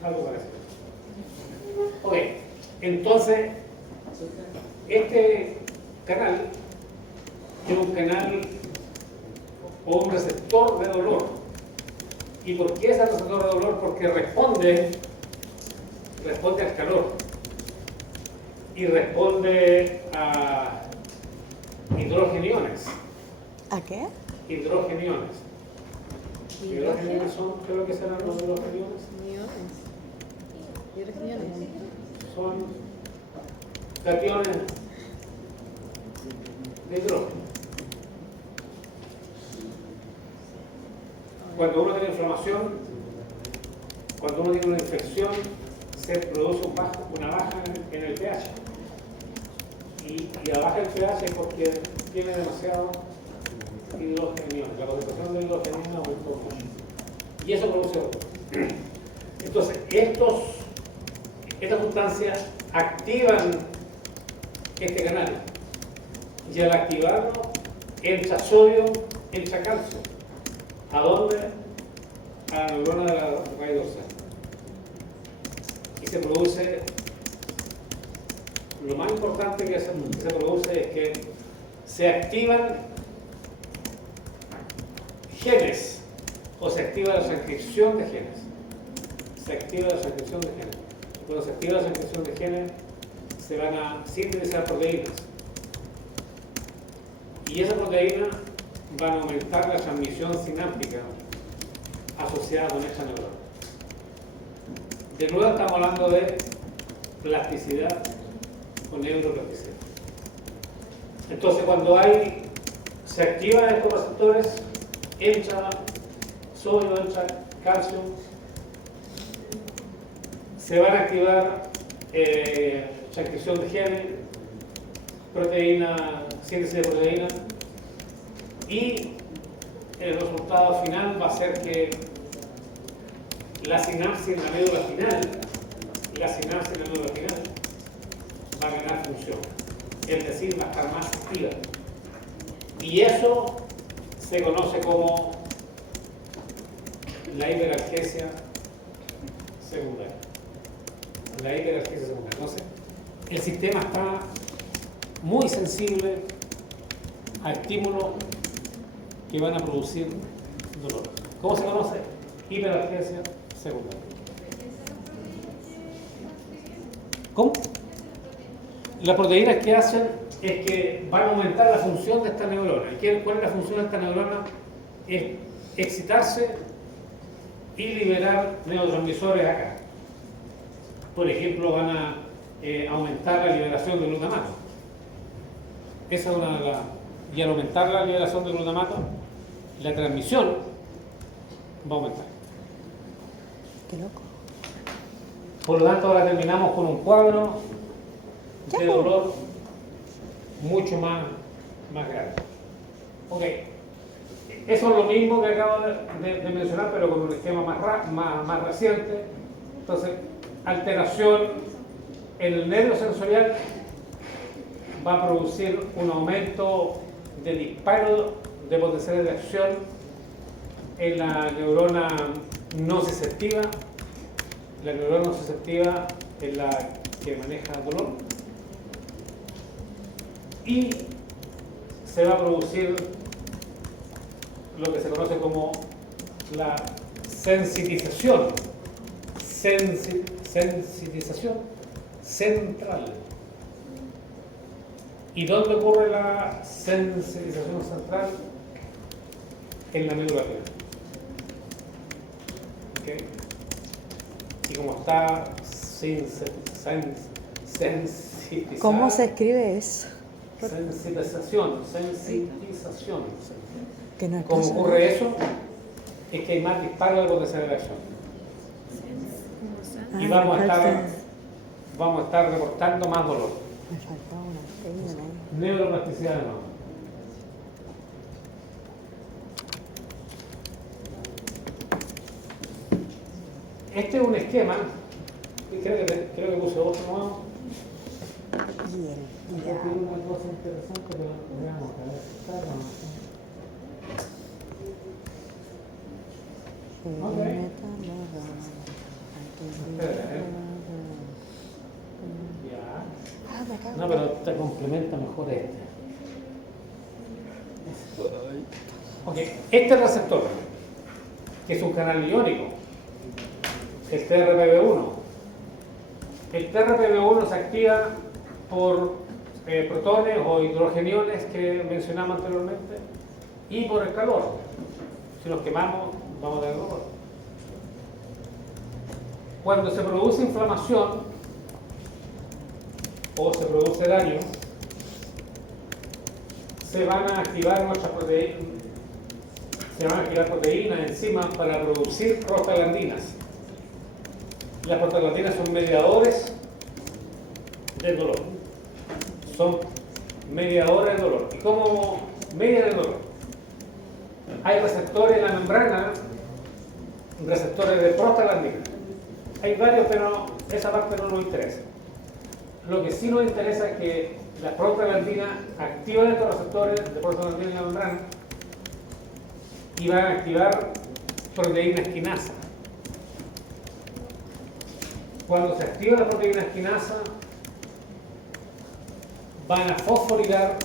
Algo parecido. Ok, entonces, este canal es un canal o un receptor de dolor. ¿Y por qué es el receptor de dolor? Porque responde al calor y responde a hidrogeniones. ¿A qué? Hidrogeniones. Hidrogeniones son, creo que serán los hidrogeniones. Hidrogeniones. Son cationes de hidrógeno. cuando uno tiene inflamación, cuando uno tiene una infección, se produce una baja en el pH. Y la baja del pH es porque tiene demasiado hidrogenio. La concentración de hidrogenio aumentó mucho. Y eso produce otro. Entonces, estas sustancias activan este canal. Y al activarlo, entra sodio, entra calcio. ¿A dónde? A la neurona de la raíz dorsal. Y se produce, lo más importante que se produce es que se activan genes, o se activa la transcripción de genes. Se activa la transcripción de genes. Cuando se activa la transcripción de genes, se van a sintetizar proteínas. Y esa proteína van a aumentar la transmisión sináptica asociada con esta neurona. De nuevo estamos hablando de plasticidad o neuroplasticidad. Entonces, cuando se activan estos receptores, entra sodio, entra calcio, se van a activar transcripción de genes, proteína, síntesis de proteína, y el resultado final va a ser que la sinapsis en la médula final, va a ganar función, es decir, va a estar más activa. Y eso se conoce como la hiperalgesia secundaria. Entonces, el sistema está muy sensible a estímulos que van a producir dolor. ¿Cómo se conoce? Hiperalgesia secundaria. ¿Cómo? Las proteínas que hacen es que van a aumentar la función de esta neurona. ¿Cuál es la función de esta neurona? Es excitarse y liberar neurotransmisores acá. Por ejemplo, van a aumentar la liberación de glutamato. Esa es una de las. Y al aumentar la liberación de glutamato, la transmisión va a aumentar. Qué loco. Por lo tanto, ahora terminamos con un cuadro de dolor mucho más grande. Ok. Eso es lo mismo que acabo de mencionar, pero con un esquema más reciente. Entonces, alteración en el nervio sensorial va a producir un aumento de disparo de potenciales de acción en la neurona nociceptiva. La neurona nociceptiva es la que maneja el dolor. Y se va a producir lo que se conoce como la sensitización central. ¿Y dónde ocurre la sensitización central? En la médula espinal. ¿Okay? Y como está sensitizada, ¿Cómo se escribe eso? sensitización. Que no ¿Cómo alcanza. ocurre eso? Es que hay más disparo de potencial de acción. Y Ah, vamos me a falta- estar reportando más dolor. Me faltaba una pequeña ahí. Neuroplasticidad de nuevo. Este es un esquema, y creo que puse otro nuevo. Y Aquí hay una cosa interesante, pero veamos a ver si está o no. Ya. Ah, me cago. No, pero te complementa mejor este. Ok, este receptor, que es un canal iónico, el TRPV1. El TRPV1 se activa por protones o hidrogeniones que mencionamos anteriormente y por el calor. Si nos quemamos, vamos a tener dolor. Cuando se produce inflamación o se produce daño, se van a activar nuestras proteínas, se van a activar proteínas, enzimas para producir prostaglandinas. Las prostaglandinas son mediadores del dolor. Son mediadores del dolor. ¿Y cómo median el dolor? Hay receptores en la membrana, receptores de prostaglandina. Hay varios, pero esa parte no nos interesa. Lo que sí nos interesa es que las prostaglandinas activan estos receptores de prostaglandina en la membrana y van a activar proteína esquinasa. Cuando se activa la proteína esquinasa, van a fosforilar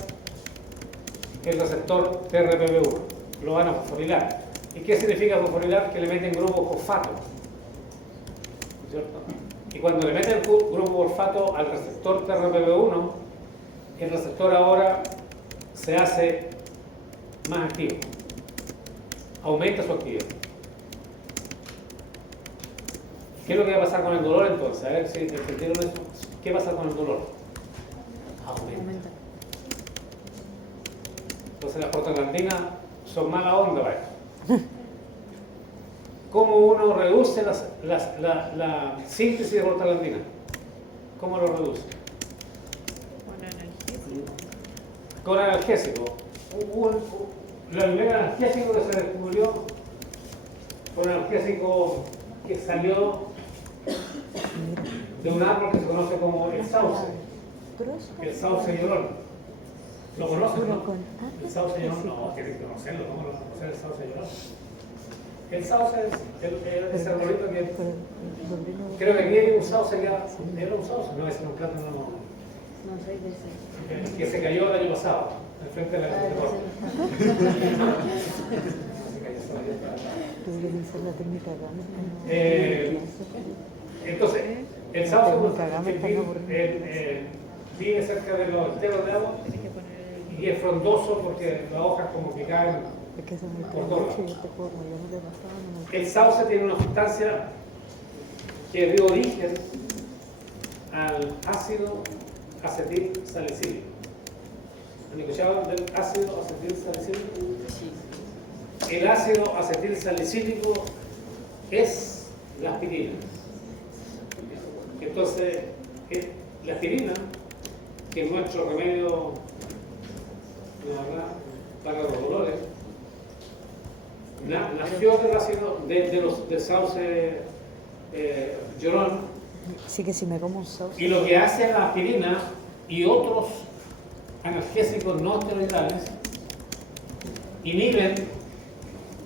el receptor TRPV1. Lo van a fosforilar. ¿Y qué significa fosforilar? Que le meten grupo fosfato. ¿Cierto? Y cuando le meten el grupo fosfato al receptor TRPV1, el receptor ahora se hace más activo. Aumenta su actividad. ¿Qué es lo que va a pasar con el dolor entonces? A ver si entendieron eso. ¿Qué pasa con el dolor? Aumenta. Entonces las prostaglandinas son mala onda, ¿vale? ¿Cómo uno reduce la síntesis de prostaglandina? ¿Cómo lo reduce? Con analgésico. El primer analgésico que se descubrió fue un analgésico que salió de un árbol que se conoce como el sauce. El sauce llorón. ¿Lo conocen, no? El sauce llorón, no, tienes que conocerlo. ¿Cómo no conocer el sauce llorón? El sauce es ese arbolito que creo que aquí hay un sauce que era un sauce, no es un plato, no. No sé qué es. Que se cayó el año pasado, al frente de la entonces, el sauce vive cerca de los esteros de agua y es frondoso porque las hojas como que caen por todos lados. El sauce tiene una sustancia que dio origen al ácido acetil salicílico. ¿Han escuchado del ácido acetil salicílico? El ácido acetil salicílico es la aspirina. Entonces, la aspirina, que es nuestro remedio para los dolores, nació del ácido del sauce llorón. Sí, que si me como un sauce. Y lo que hace la aspirina y otros analgésicos no esteroidales inhiben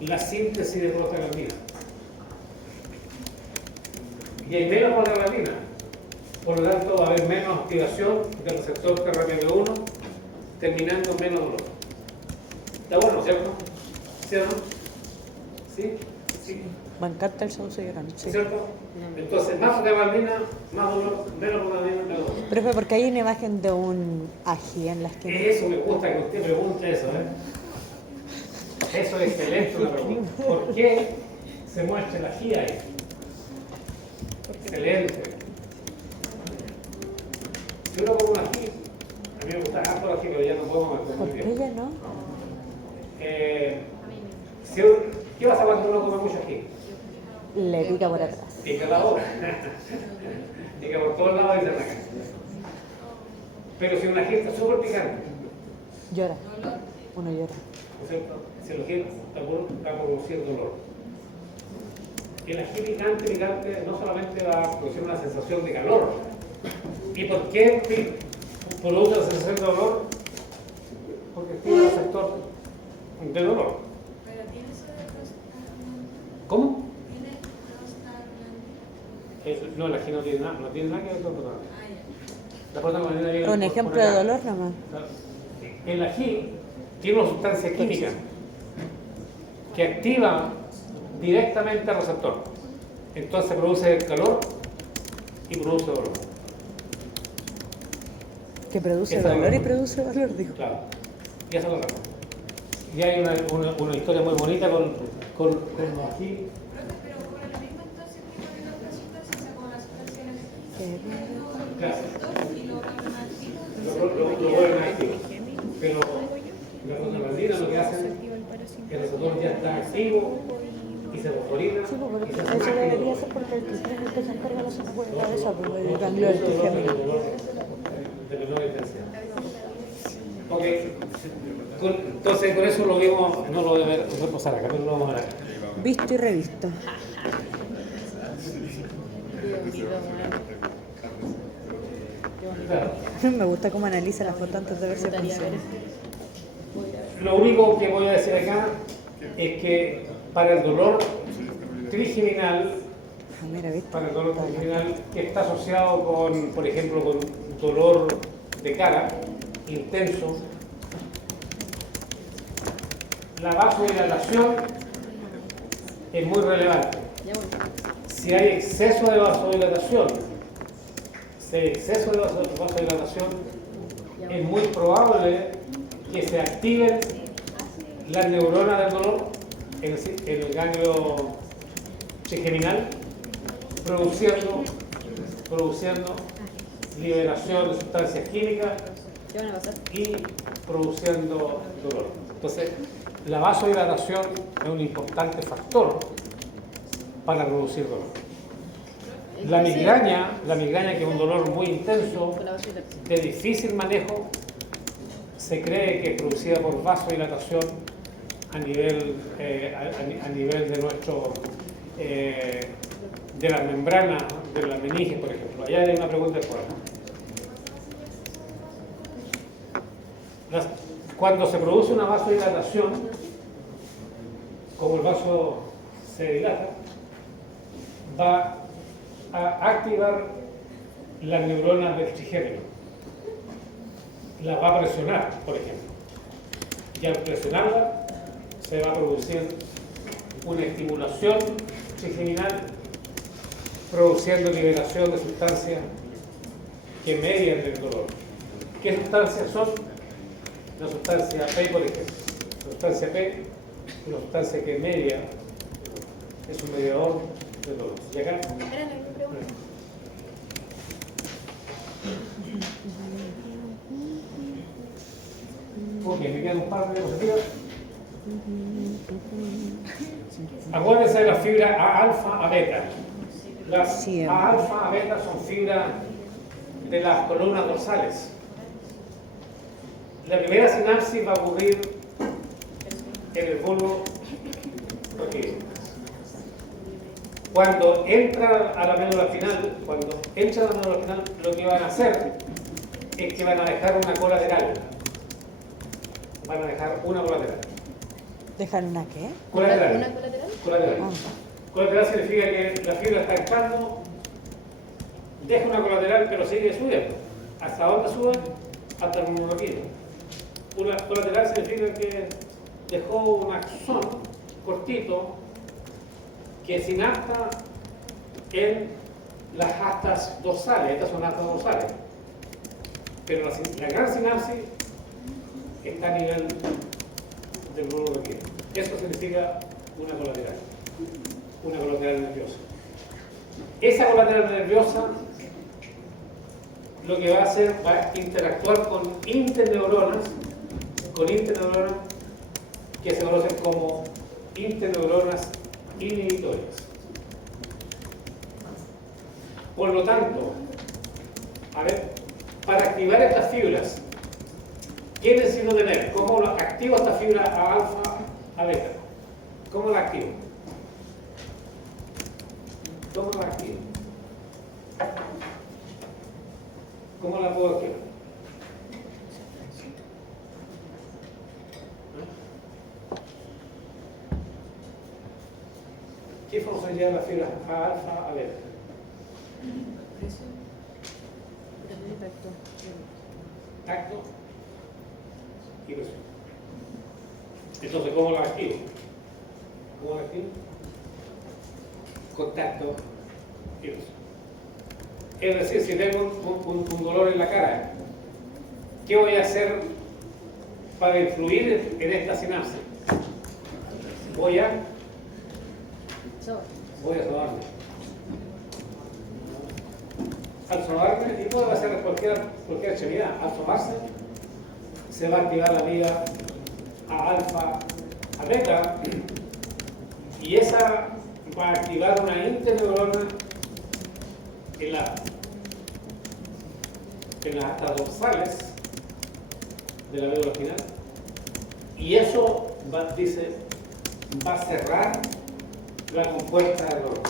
la síntesis de prostaglandina. Y hay menos prostaglandina, por lo tanto va a haber menos activación del receptor TRPV1, terminando en menos dolor. Está bueno, ¿cierto? ¿Sí o no? ¿Sí? Sí. Me encanta el sauce llorón. Sí. ¿Cierto? Entonces, más prostaglandina, más dolor, menos prostaglandina, menos dolor. Profe, porque hay una imagen de un ají en la esquina. Eso me gusta que usted pregunte eso, Eso es excelente una pregunta. ¿Por qué se muestra el ají ahí? Excelente. Si uno come un ají, a mí me gusta harto el ají, pero ya no puedo mantener ¿Por muy qué bien. ya no? ¿Qué pasa cuando uno come mucho ají? Le pica por atrás. Pica la boca. Pica por todos lados y se arranca. Pero si un ají está súper picante, Llora. Uno llora. ¿no es cierto? Si el ají va a producir dolor. El ají picante no solamente va a producir una sensación de calor. ¿Y por qué produce la sensación de dolor? Porque activa el receptor de dolor. Pero tiene eso de prostaglandina. ¿Cómo? Tiene prostaglandina. No, el ají no tiene nada que ver con dolor. Ah, ya. La prostaglandina viene Un por ejemplo de acá. dolor nomás. El ají tiene una sustancia química que activa directamente al receptor. Entonces produce calor y produce dolor. Que produce Esa es la dolor y razón. produce dolor, digo. Claro. Y esa es la razón. Y hay una historia muy bonita con el ají. Profe, pero por lo mismo entonces que con la otra sustancia, o sea, con la sustancia energética, Claro. y lo vuelven activo. Lo vuelven activo. Pero la prostaglandina lo que hace es que el receptor ya está activo y se fosforila. Sí, pues, y se pero hace eso más debería dolor. ser porque el trigémino que se encarga de la zona de esa, pues, el ganglio del trigémino. De menor intensidad. Ok, entonces con eso lo vimos, no lo debe reposar acá, no lo vamos a ver. Visto y revisto. Claro. Me gusta cómo analiza la foto antes de ver si funciona. Lo único que voy a decir acá es que para el dolor trigeminal, Ah, mira, ¿viste? para el dolor trigeminal que está asociado con, por ejemplo, con dolor de cara intenso, la vasodilatación es muy relevante. Si hay exceso de vasodilatación, es muy probable que se activen las neuronas del dolor en el ganglio trigeminal, produciendo liberación de sustancias químicas ¿Qué van a pasar? y produciendo dolor. Entonces, la vasodilatación es un importante factor para reducir dolor. La migraña, que es un dolor muy intenso, Con la vasodilatación. de difícil manejo, se cree que es producida por vasodilatación a nivel de nuestro de las membranas de las meninges, por ejemplo. Allá hay una pregunta por acá. Cuando se produce una vasodilatación, como el vaso se dilata, va a activar las neuronas del trigémino. Las va a presionar, por ejemplo. Y al presionarla, se va a producir una estimulación trigeminal, produciendo liberación de sustancias que median el dolor. ¿Qué sustancias son? La sustancia P, por ejemplo. La sustancia P es una sustancia que media, es un mediador del dolor. ¿Y acá? Ok, me quedan un par de diapositivas. Acuérdense de las fibras A alfa, A beta. Las Siempre. A alfa, A beta son fibras de las columnas dorsales. La primera sinapsis va a ocurrir en el bulbo proquídeo. Cuando entra a la médula espinal, lo que van a hacer es que van a dejar una colateral. Van a dejar una colateral. ¿Dejar una qué? Colateral. ¿Una colateral? Colateral. Ah. Colateral significa que la fibra está entrando, deja una colateral, pero sigue subiendo. ¿Hasta dónde sube? Hasta el monoquillo. Una colateral significa que dejó un axón cortito que sinapta en las astas dorsales. Estas son astas dorsales. Pero la gran sinapsis está a nivel del bulbo proquídeo. Eso significa una colateral nerviosa. Esa colateral nerviosa lo que va a hacer, va a interactuar con interneuronas que se conocen como interneuronas inhibitorias. Por lo tanto, para activar estas fibras, ¿qué necesito tener? ¿Cómo activo esta fibra A alfa, A beta? ¿Cómo la activo? ¿Cómo la activo? ¿Cómo la puedo activar? ¿Qué función lleva la fibra A alfa, A beta? Tacto y presión. Entonces, ¿cómo la activo? ¿Cómo la activo? Contacto y presión. Es decir, si tengo un dolor en la cara, ¿qué voy a hacer para influir en esta sinapsis? Voy a sobarme. Al sobarme, y puede hacer cualquier actividad, al sobarse se va a activar la vía A alfa, A beta, Y esa va a activar una interneurona en las astas dorsales de la médula espinal, y eso va a cerrar la compuerta del dolor.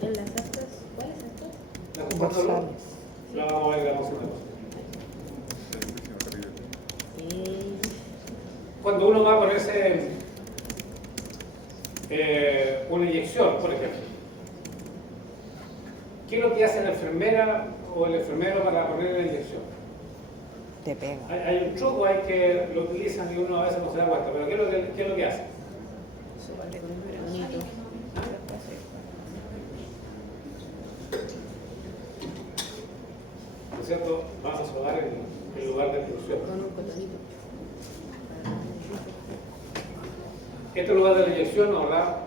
¿En las astas? ¿Cuáles astas? La compuerta del dolor Dorsales. la vamos a ver en la próxima cosa. Cuando uno va a ponerse una inyección, por ejemplo, ¿qué es lo que hace la enfermera o el enfermero para poner la inyección? Te pega. Hay un truco, hay que lo utilizan y uno a veces no se da cuenta, pero ¿qué es lo que hace? Bonito. ¿No es cierto? Vamos a soldar en el lugar de explosión. Con un cotonito. Este lugar de la inyección nos va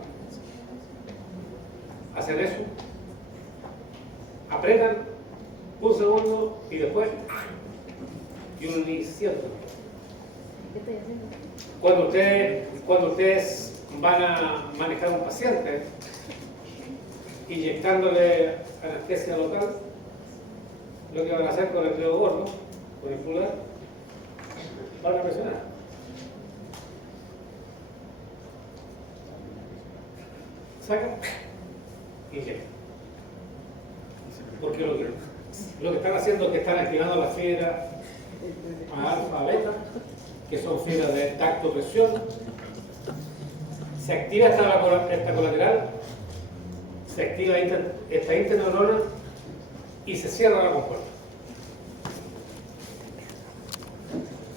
a hacer eso. Apretan un segundo y después, y uno ni siente. ¿Qué estoy haciendo? Cuando ustedes van a manejar a un paciente inyectándole anestesia local, lo que van a hacer con el dedo gordo, con el pulgar, van a presionar. Sacan, inyectan. Porque lo que están haciendo es que están activando las fibras alfa, beta, que son fibras de tacto presión. Se activa esta colateral, se activa esta interneurona y se cierra la compuerta.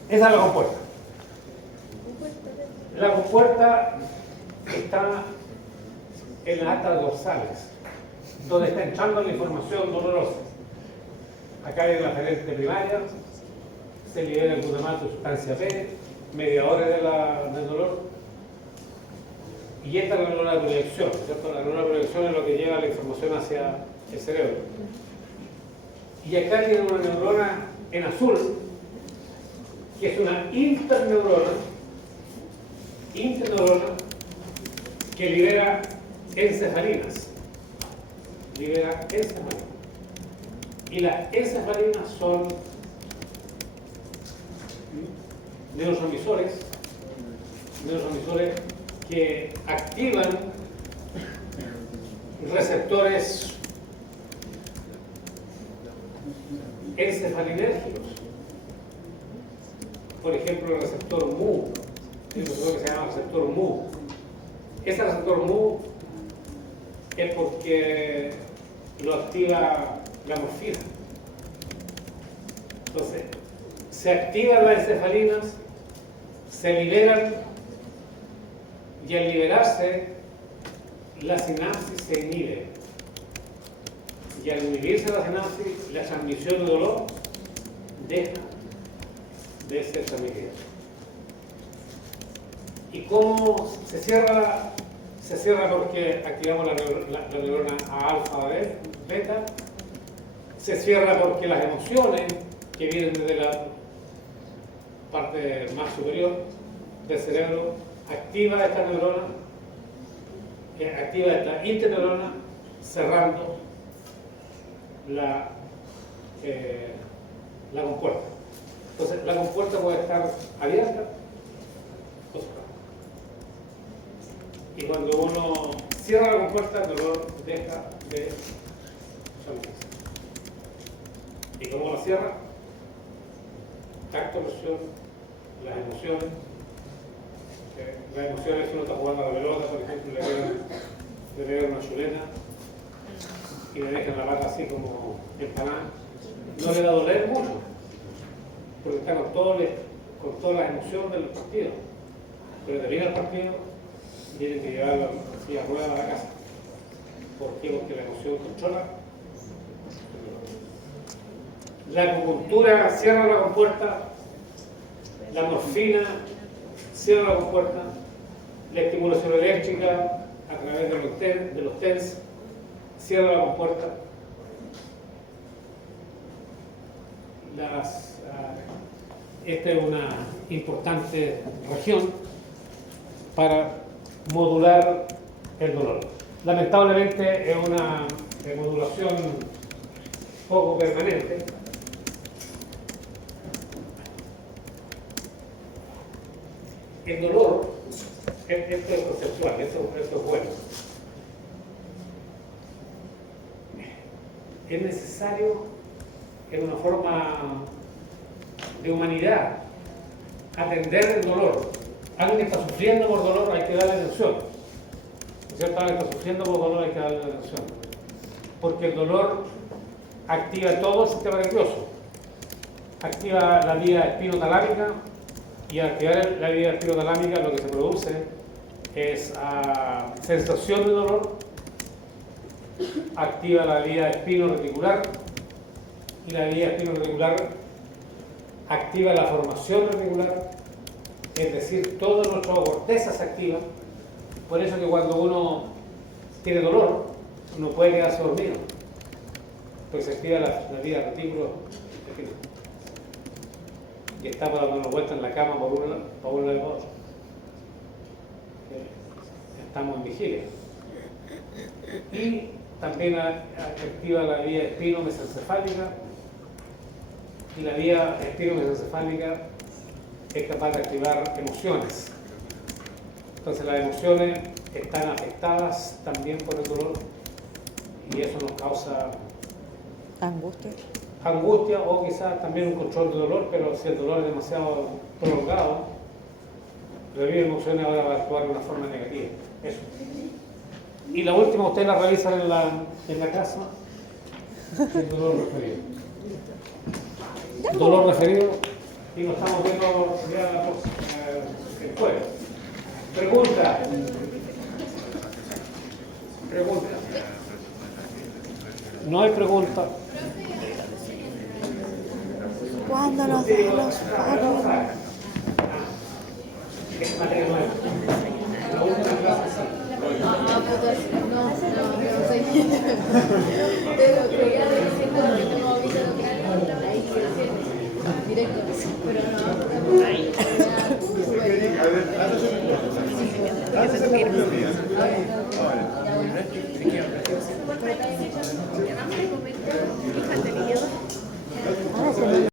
Esa es la compuerta. La compuerta está en las astas dorsales, donde está entrando la información dolorosa. Acá hay la referente primaria, se libera el glutamato de sustancia P, mediadores del dolor, y esta es la neurona de proyección, ¿cierto? La neurona de proyección es lo que lleva la información hacia el cerebro. Y acá tiene una neurona en azul, que es una interneurona que libera encefalinas. Y las encefalinas son neurotransmisores que activan receptores encefalinérgicos. Por ejemplo, el receptor MU, hay un receptor que se llama receptor MU. Ese receptor MU es porque lo activa la morfina. Entonces, se activan las encefalinas, se liberan, y al liberarse, la sinapsis se inhibe. Y al inhibirse la sinapsis, la transmisión de dolor deja de ser transmitida. ¿Y cómo se cierra? Se cierra porque activamos la neurona A alfa, beta. Se cierra porque las emociones que vienen desde la parte más superior del cerebro activa esta neurona, activa esta interneurona, cerrando la compuerta. Entonces, la compuerta puede estar abierta o cerrada. Y cuando uno cierra la compuerta, el dolor deja de transmitirse. ¿Y cómo la cierra? Tacto, presión, las emociones. Las emociones, uno está jugando a la pelota, por ejemplo, le pegan una chuleta y le dejan la pata así como empanada. No le va a doler mucho, porque está con toda la emoción del partido. Pero termina el partido, tienen que llevarlo así a rueda a la casa. ¿Por qué? Porque la emoción controla. La acupuntura cierra la compuerta, la morfina cierra la compuerta, la estimulación eléctrica a través de los TENS cierra la compuerta. Esta es una importante región para modular el dolor. Lamentablemente es una modulación poco permanente. El dolor, esto es conceptual, esto es bueno. Es necesario, en una forma de humanidad, atender el dolor. Alguien que está sufriendo por dolor, hay que darle atención. ¿No es cierto? Alguien que está sufriendo por dolor, hay que darle atención. Porque el dolor activa todo el sistema nervioso. Activa la vía espinotalámica, y al activar la vía espinotalámica lo que se produce es sensación de dolor. Activa la vía espino-reticular, y la vía espino-reticular activa la formación reticular, es decir, toda nuestra corteza se activa. Por eso que cuando uno tiene dolor, no puede quedarse dormido, pues se activa la vía retículo y está para darnos vuelta en la cama por un lado y por otro. Estamos en vigilia. Y también activa la vía espino-mesencefálica, y la vía espino-mesencefálica es capaz de activar emociones. Entonces las emociones están afectadas también por el dolor, y eso nos causa angustia o quizás también un control de dolor, pero si el dolor es demasiado prolongado, revivir emociones ahora va a actuar de una forma negativa. Eso. Y la última ustedes la realizan en la casa, el dolor referido. Dolor referido, y nos estamos viendo ya el jueves. Pregunta. No hay pregunta. ¿Cuándo nos dejan los pagos? Es materia nueva. La última clase sí. No sé. Pero creía que siento que tengo visto lo que hay ahí directo, pero no. Ahí. A ver,